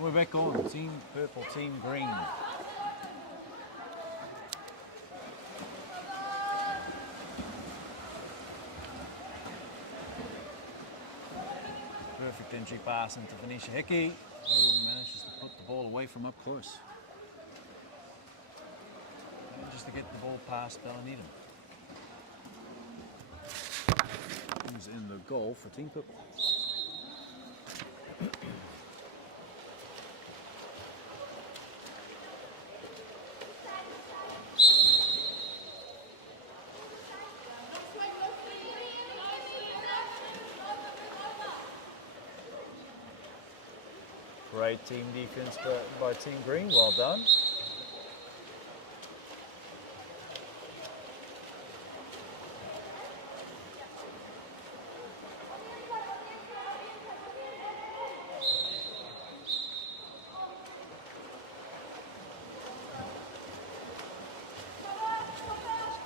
We're back on Team Purple, Team Green. Perfect entry pass into Venetia Hickey, who manages to put the ball away from up close. Manages to get the ball past Bellanidum. Comes in the goal for Team Purple. Great team defense by Team Green, well done.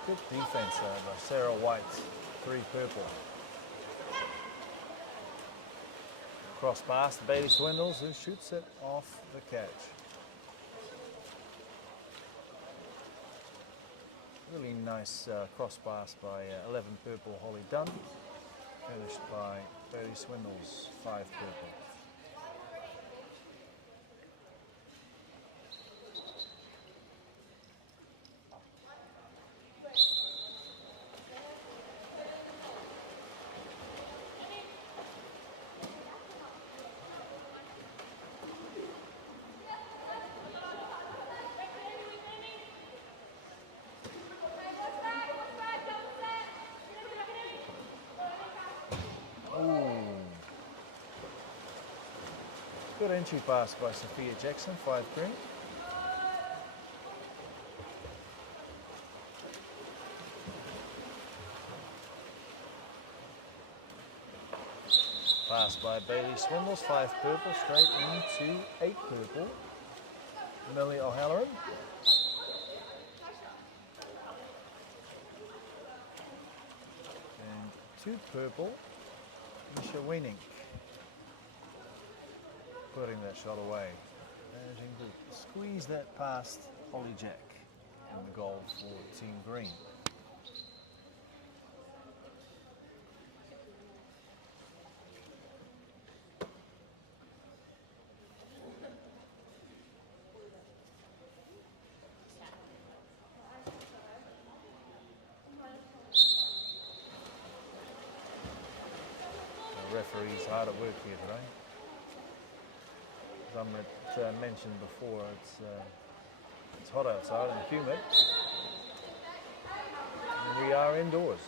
Good defense by Sarah White, 3 purple. Cross pass to Bailey Swindles, who shoots it off the catch. Really nice cross pass by 11 purple Holly Dunn, finished by Bailey Swindles, 5 purple. Good entry pass by Sophia Jackson, 5 green. Pass by Bailey Swindles, 5 purple, straight into 8 purple. Millie O'Halloran. And 2 purple, Misha Weening. Putting that shot away, managing to squeeze that past Holly Jack, and the goal for Team Green. referee's hard at work here today. As I mentioned before, it's hot outside and humid. And we are indoors.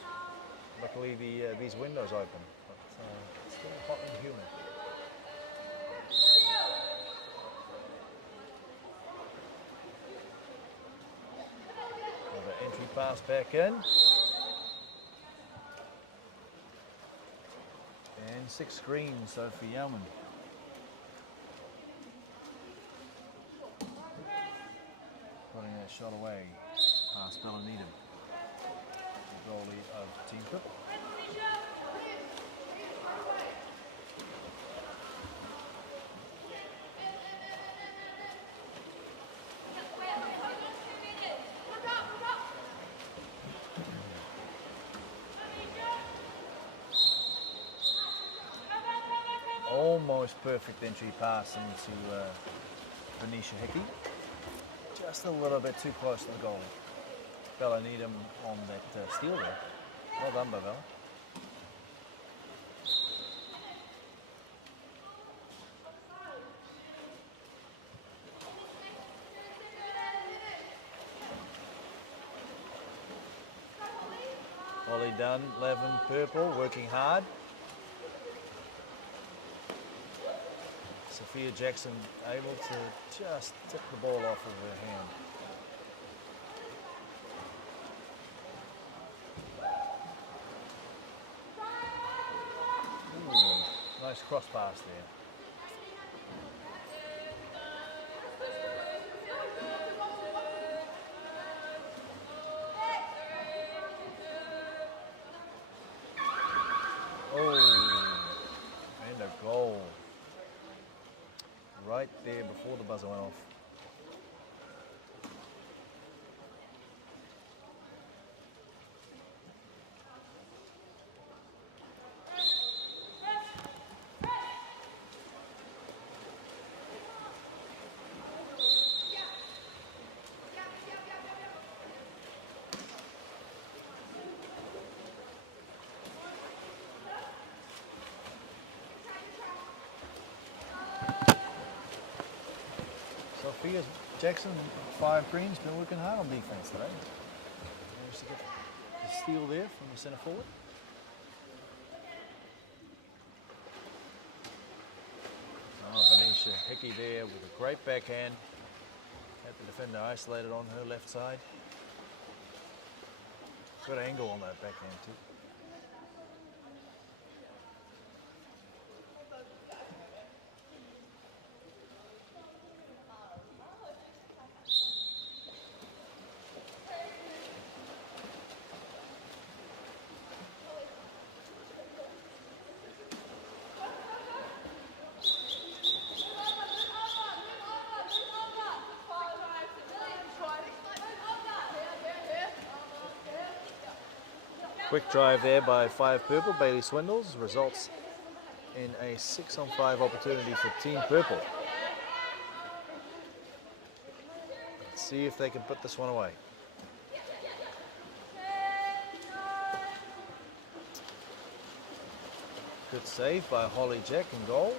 Luckily, these windows open, but it's still hot and humid. Another entry pass back in. And 6 screens so for Yeoman. Putting that shot away past Bella Needham, the goalie of Team Cook. Almost perfect entry pass into Venetia Hickey. Just a little bit too close to the goal. Bella Needham on that steal there. Well done by Bella. Ollie Dunn, 11 purple, working hard. Sophia Jackson able to just tip the ball off of her hand. Ooh, nice cross pass there. Oh, and a goal. Right there before the buzzer went off. Sophia Jackson, 5 greens, been working hard on defence today. Managed to get the steal there from the centre forward. Oh, Venetia Hickey there with a great backhand. Had the defender isolated on her left side. Good angle on that backhand too. Quick drive there by 5 purple. Bailey Swindles results in a 6-on-5 opportunity for Team Purple. Let's see if they can put this one away. Good save by Holly Jack in goal.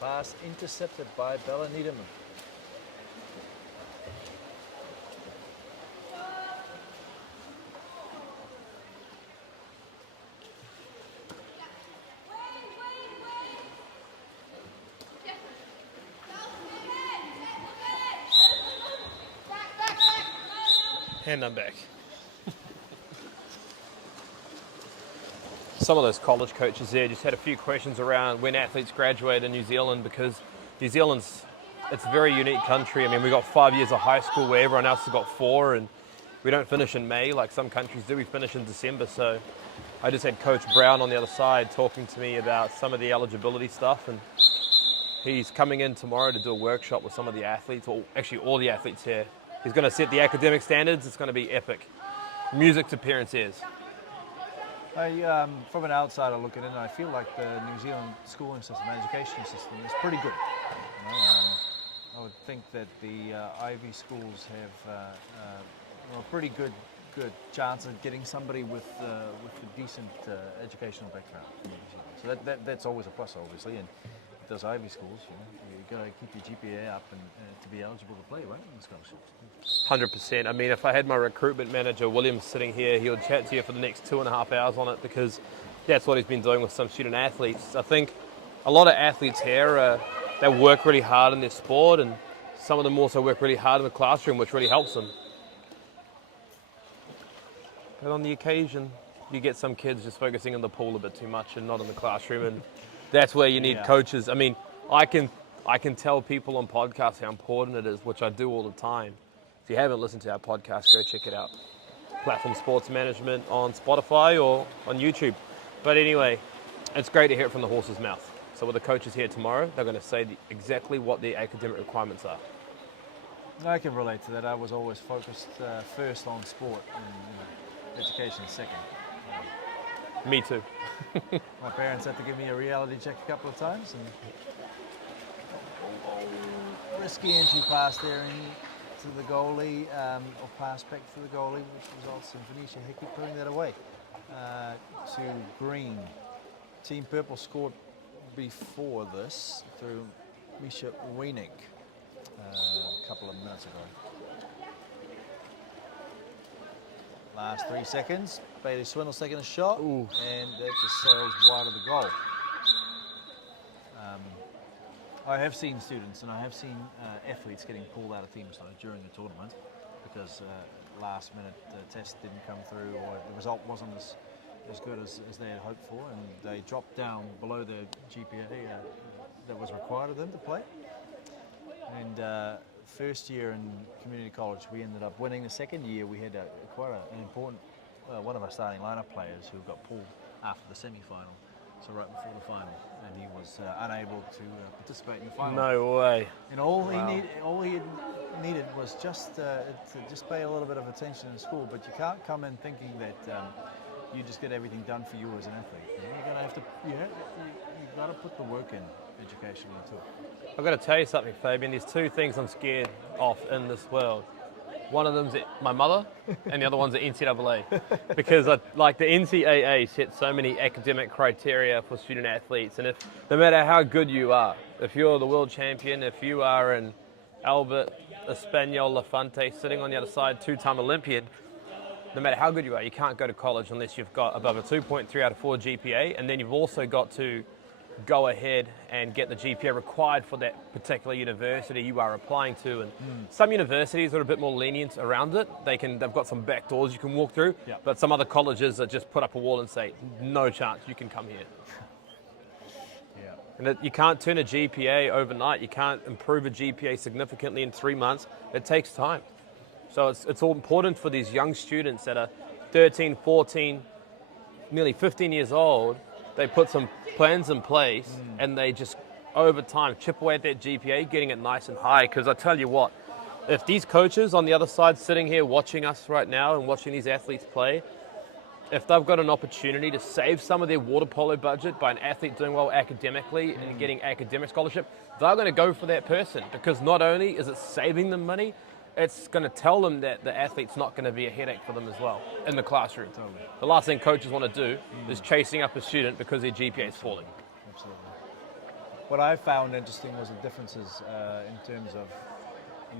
Pass intercepted by Bella Needham. And I'm back. Some of those college coaches there just had a few questions around when athletes graduate in New Zealand, because New Zealand's, it's a very unique country. I mean, we've got 5 years of high school where everyone else has got 4, and we don't finish in May like some countries do. We finish in December. So I just had Coach Brown on the other side talking to me about some of the eligibility stuff, and he's coming in tomorrow to do a workshop with some of the athletes, or actually all the athletes here. He's going to set the academic standards. It's going to be epic. Music to parents' ears. From an outsider looking in, I feel like the New Zealand schooling system, education system, is pretty good. You know, I would think that the Ivy schools have a pretty good chance of getting somebody with a decent educational background in New Zealand. So that's always a plus, obviously. And those Ivy schools, you've got to keep your GPA up and to be eligible to play, right, in the scholarships. 100%. I mean, if I had my recruitment manager, William, sitting here, he would chat to you for the next 2.5 hours on it, because that's what he's been doing with some student athletes. I think a lot of athletes here, they work really hard in their sport, and some of them also work really hard in the classroom, which really helps them. But on the occasion, you get some kids just focusing on the pool a bit too much and not in the classroom, and that's where you need coaches. I mean, I can tell people on podcasts how important it is, which I do all the time. If you haven't listened to our podcast, go check it out. Platform Sports Management on Spotify or on YouTube. But anyway, it's great to hear it from the horse's mouth. So with the coaches here tomorrow, they're going to say exactly what their academic requirements are. I can relate to that. I was always focused first on sport and education second. Me too. My parents had to give me a reality check a couple of times, and risky entry pass there to the goalie, or pass back to the goalie, which results in Venetia Hickey putting that away to green. Team Purple scored before this through Misha Wiening a couple of minutes ago. Last 3 seconds, Bailey Swindle's taking a shot. Ooh. And that just sails wide of the goal. I have seen students and I have seen athletes getting pulled out of teams during the tournament because last minute test didn't come through, or the result wasn't as good as they had hoped for, and they dropped down below the GPA that was required of them to play. And first year in community college, we ended up winning. The second year, we had quite an important, one of our starting lineup players who got pulled after the semi-final, so right before the final, and he was unable to participate in the final. No way. And all he needed was just to pay a little bit of attention in school. But you can't come in thinking that you just get everything done for you as an athlete. You're gonna you've got to put the work in educationally too. I've got to tell you something, Fabian. There's two things I'm scared of in this world. One of them's my mother, and the other one's the NCAA. Because the NCAA sets so many academic criteria for student athletes, and no matter how good you are, if you're the world champion, if you are an Albert Espanol Lafante sitting on the other side, 2-time Olympian, no matter how good you are, you can't go to college unless you've got above a 2.3 out of 4 GPA, and then you've also got to go ahead and get the GPA required for that particular university you are applying to. And some universities are a bit more lenient around it. They've got some back doors you can walk through, but some other colleges that just put up a wall and say, no chance, you can come here. And you can't turn a GPA overnight. You can't improve a GPA significantly in 3 months. It takes time. So it's all important for these young students that are 13, 14, nearly 15 years old. They put some plans in place and they just, over time, chip away at that GPA, getting it nice and high. Because I tell you what, if these coaches on the other side sitting here watching us right now and watching these athletes play, if they've got an opportunity to save some of their water polo budget by an athlete doing well academically and getting academic scholarship, they're going to go for that person, because not only is it saving them money, it's going to tell them that the athlete's not going to be a headache for them as well in the classroom. Totally. The last thing coaches want to do is chasing up a student because their GPA is falling. Absolutely. What I found interesting was the differences in terms of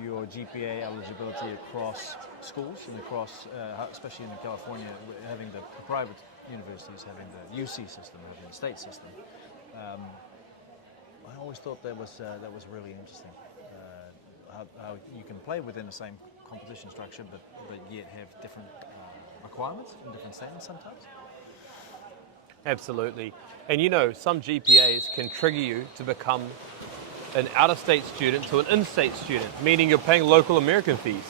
your GPA eligibility across schools and across, especially in California, having the private universities, having the UC system, having the state system. I always thought that was really interesting. How you can play within the same competition structure, but yet have different requirements and different standards sometimes. Absolutely. And some GPAs can trigger you to become an out-of-state student to an in-state student, meaning you're paying local American fees.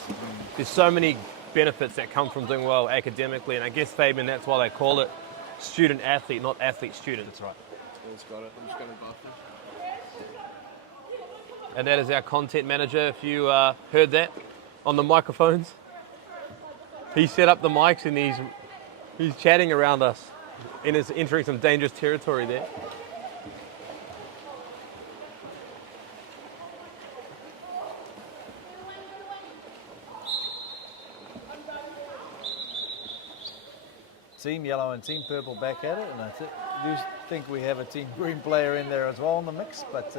There's so many benefits that come from doing well academically, and I guess, Fabian, that's why they call it student-athlete, not athlete-student. That's right. It's got it. I'm just going to go through. And that is our content manager, if you heard that on the microphones. He set up the mics and he's chatting around us. is entering some dangerous territory there. Team yellow and team purple back at it, and I do think we have a team green player in there as well in the mix, but it's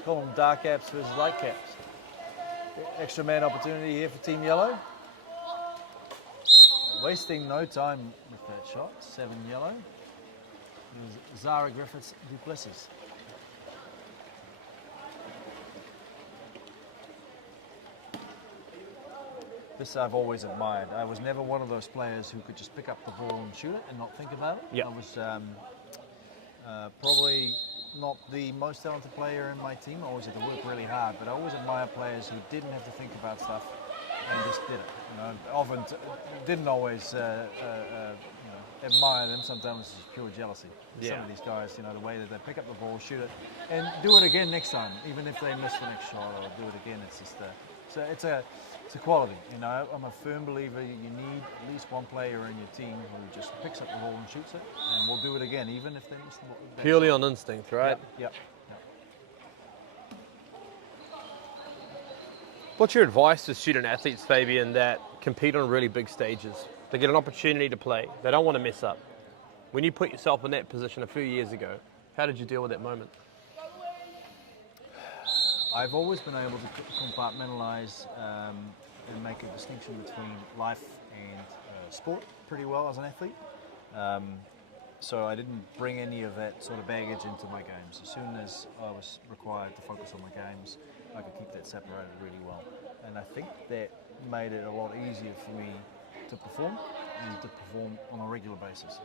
called them dark caps versus light caps. Extra man opportunity here for team yellow. Wasting no time with that shot. 7 yellow. Zara Griffiths Duplessis. This I've always admired. I was never one of those players who could just pick up the ball and shoot it and not think about it. Yep. I was probably not the most talented player in my team. I always had to work really hard, but I always admire players who didn't have to think about stuff and just did it. You know, often didn't always admire them. Sometimes it's just pure jealousy. Some of these guys, you know, the way that they pick up the ball, shoot it, and do it again next time, even if they miss the next shot or do it again. It's just it's a quality. You know, I'm a firm believer you need at least one player in your team who just picks up the ball and shoots it, and will do it again, even if they miss the ball. Purely on instinct, right? Yep. What's your advice to student athletes, Fabian, that compete on really big stages? They get an opportunity to play. They don't want to mess up. When you put yourself in that position a few years ago, how did you deal with that moment? I've always been able to compartmentalize and make a distinction between life and sport pretty well as an athlete. So I didn't bring any of that sort of baggage into my games. As soon as I was required to focus on my games, I could keep that separated really well. And I think that made it a lot easier for me to perform and to perform on a regular basis.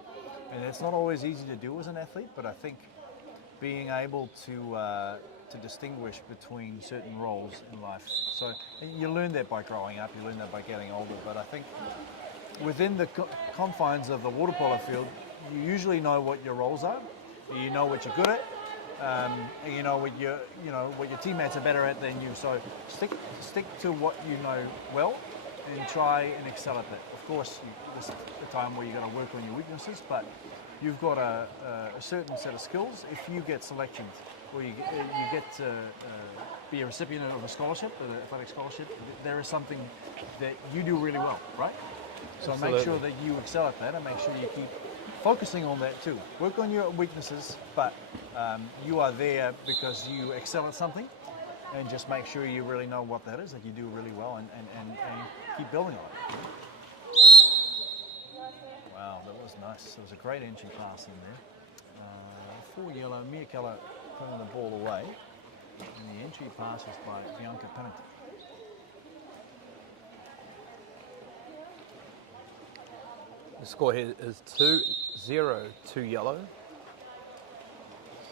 And it's not always easy to do as an athlete, but I think being able to distinguish between certain roles in life. So you learn that by growing up, you learn that by getting older, but I think within the confines of the water polo field, you usually know what your roles are, you know what you're good at, and you know what your teammates are better at than you. So stick to what you know well, and try and excel at that. Of course, there's a time where you've got to work on your weaknesses, but you've got a certain set of skills. If you get selected, or you get to be a recipient of a scholarship, an athletic scholarship, there is something that you do really well, right? So Absolutely. Make sure that you excel at that, and make sure you keep focusing on that too. Work on your weaknesses, but you are there because you excel at something, and just make sure you really know what that is, that you do really well, and keep building on it. Wow, that was nice. There was a great entry pass in there. 4 yellow, Mia Keller putting the ball away, and the entry pass was by Bianca Pennington. The score here is 2-0 to yellow.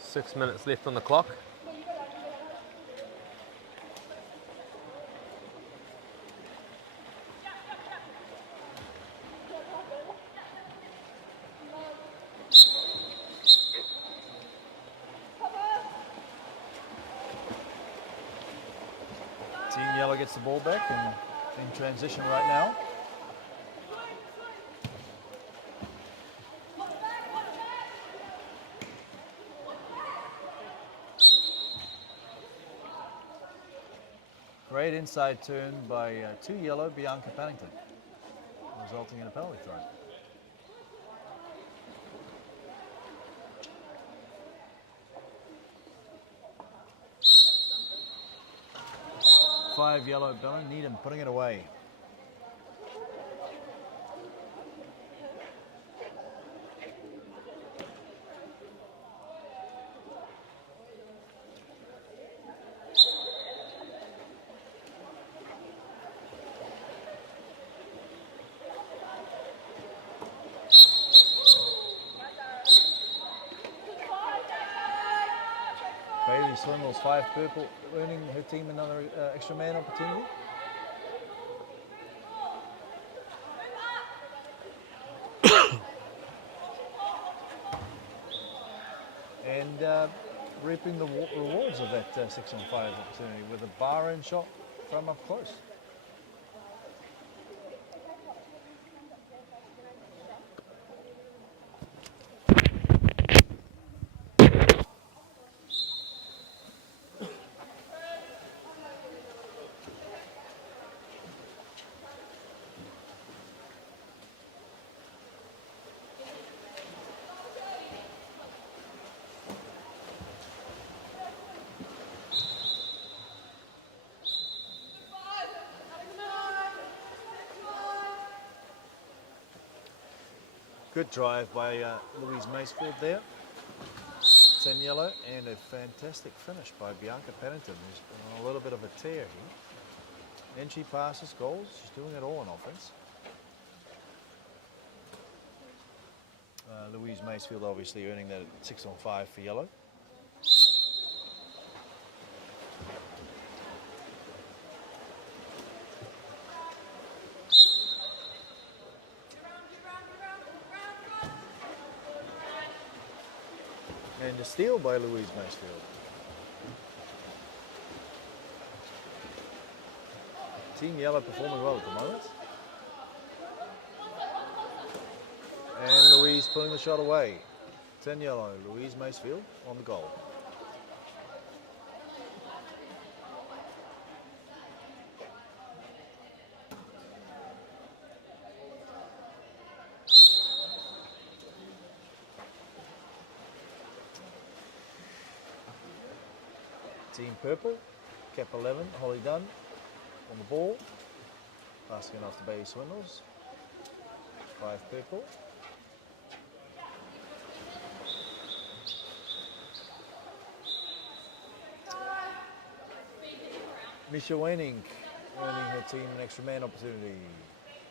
6 minutes left on the clock. Team yellow gets the ball back and in transition right now. Great inside turn by 2 yellow, Bianca Pennington, resulting in a penalty throw. Five yellow, Belen Needham putting it away. Bailey Swindle's 5 purple, earning her team another extra man opportunity. And reaping the rewards of that 6-on-5 opportunity with a bar-in shot from up close. Good drive by Louise Macefield there. 10 yellow, and a fantastic finish by Bianca Pennington, who's been on a little bit of a tear here. Entry passes, goals, she's doing it all on offense. Louise Macefield obviously earning that 6 on 5 for yellow. And a steal by Louise Macefield. Team Yellow performing well at the moment. And Louise pulling the shot away. 10 yellow, Louise Macefield on the goal. Team Purple, Cap 11, Holly Dunn on the ball. Passing it off to Baby Swindles. 5 Purple. Misha Wenning earning her team an extra man opportunity.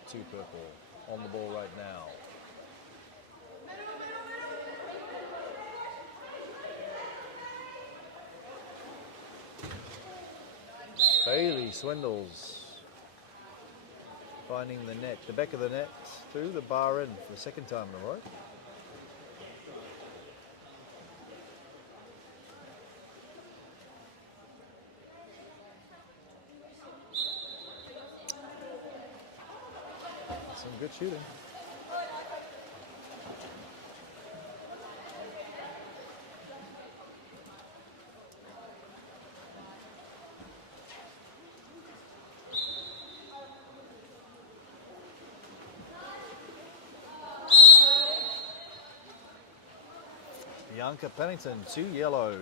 2 Purple on the ball right now. Bailey Swindles finding the net, the back of the net through the bar in for the second time in a row. Some good shooting. Bianca Pennington, 2 yellow.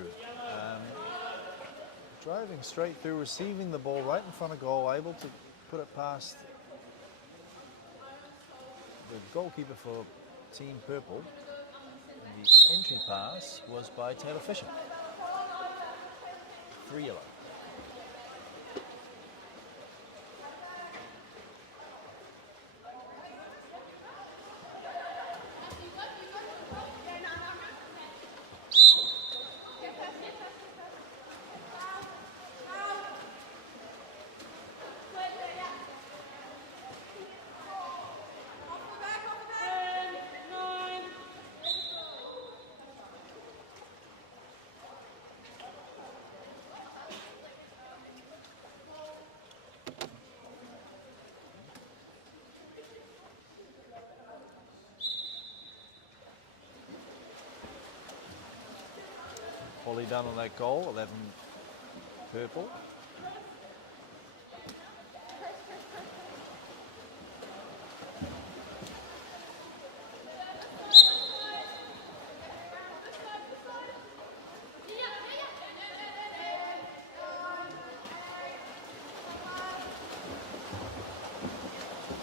Driving straight through, receiving the ball right in front of goal, able to put it past the goalkeeper for Team Purple. And the entry pass was by Taylor Fisher. 3 yellow. Holly Dunn on that goal, 11 Purple.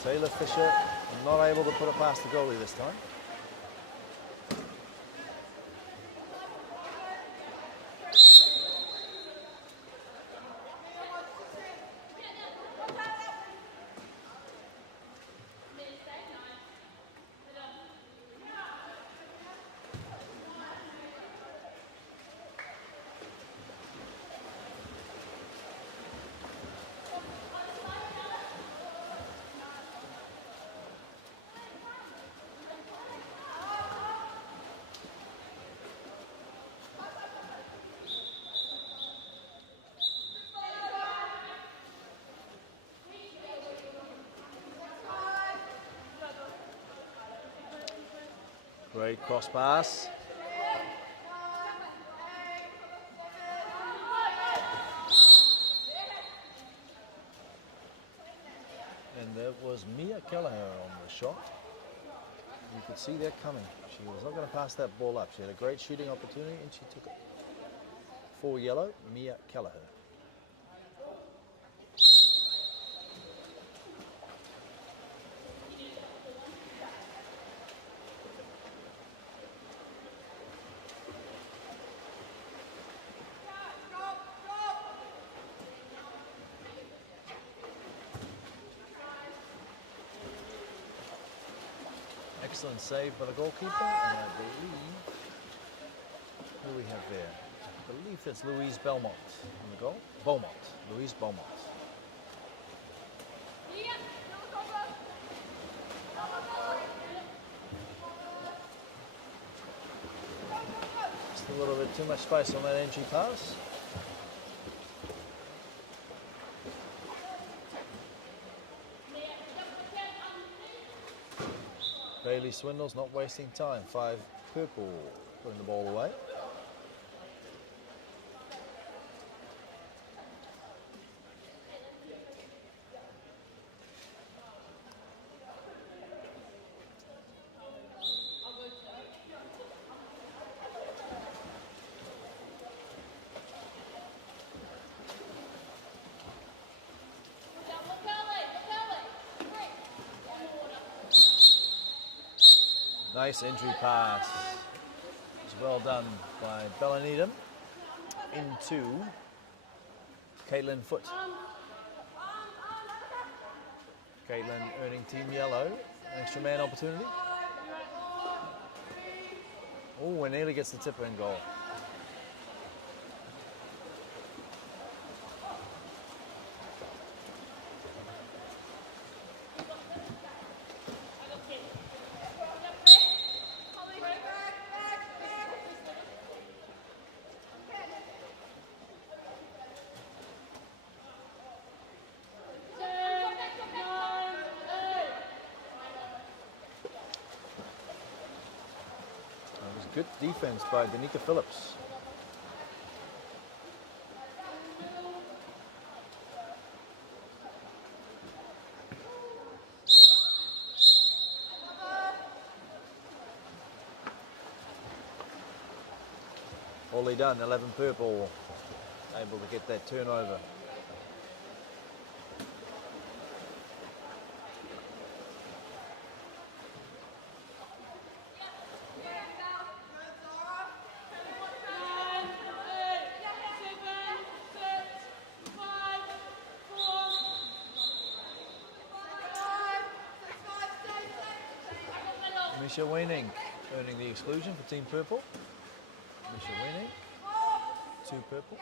Taylor Fisher not able to put it past the goalie this time. Great cross pass. And that was Mia Kelleher on the shot. You could see that coming. She was not going to pass that ball up. She had a great shooting opportunity and she took it. 4 yellow, Mia Kelleher. Excellent save by the goalkeeper, and I believe, who do we have there? I believe that's Louise Belmont in the goal. Beaumont, Louise Beaumont. Just a little bit too much space on that entry pass. Bailey Swindle's not wasting time. 5 purple, putting the ball away. Nice entry pass. It's well done by Bella Needham into Caitlin Foote. Caitlin earning Team Yellow an extra man opportunity. Oh, and nearly gets the tipper in goal. Good defense by Danica Phillips. All done, 11 purple, able to get that turnover. Misha Weening earning the exclusion for Team Purple. Misha Weening, 2 purple.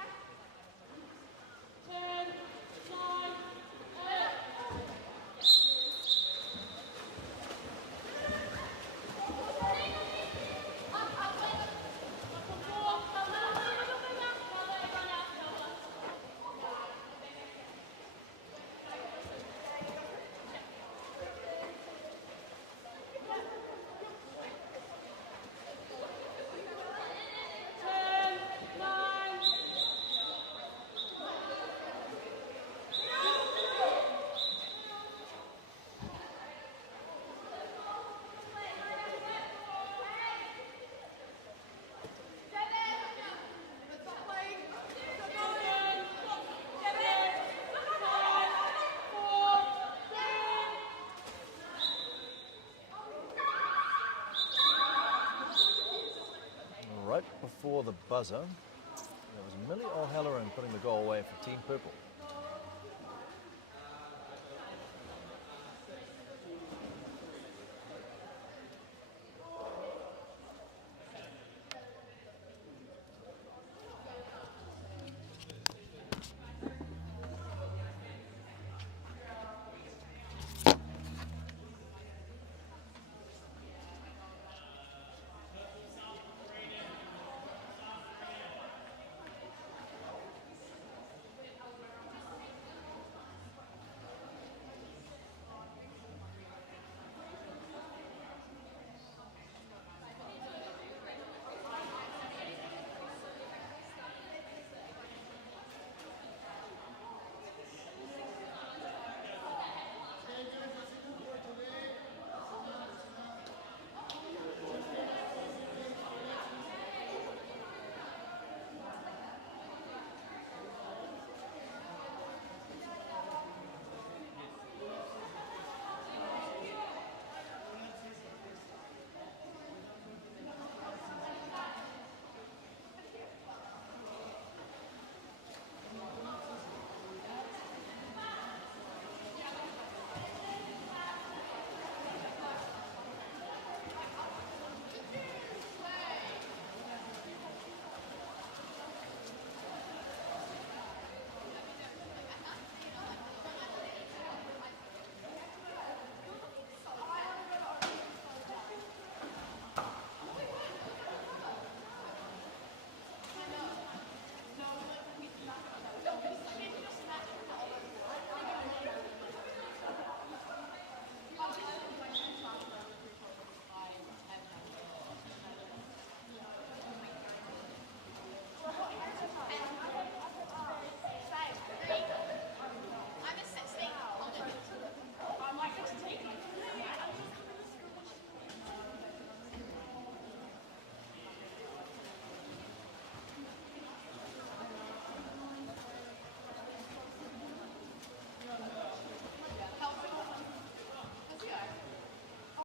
Right before the buzzer, that was Millie O'Halloran putting the goal away for Team Purple.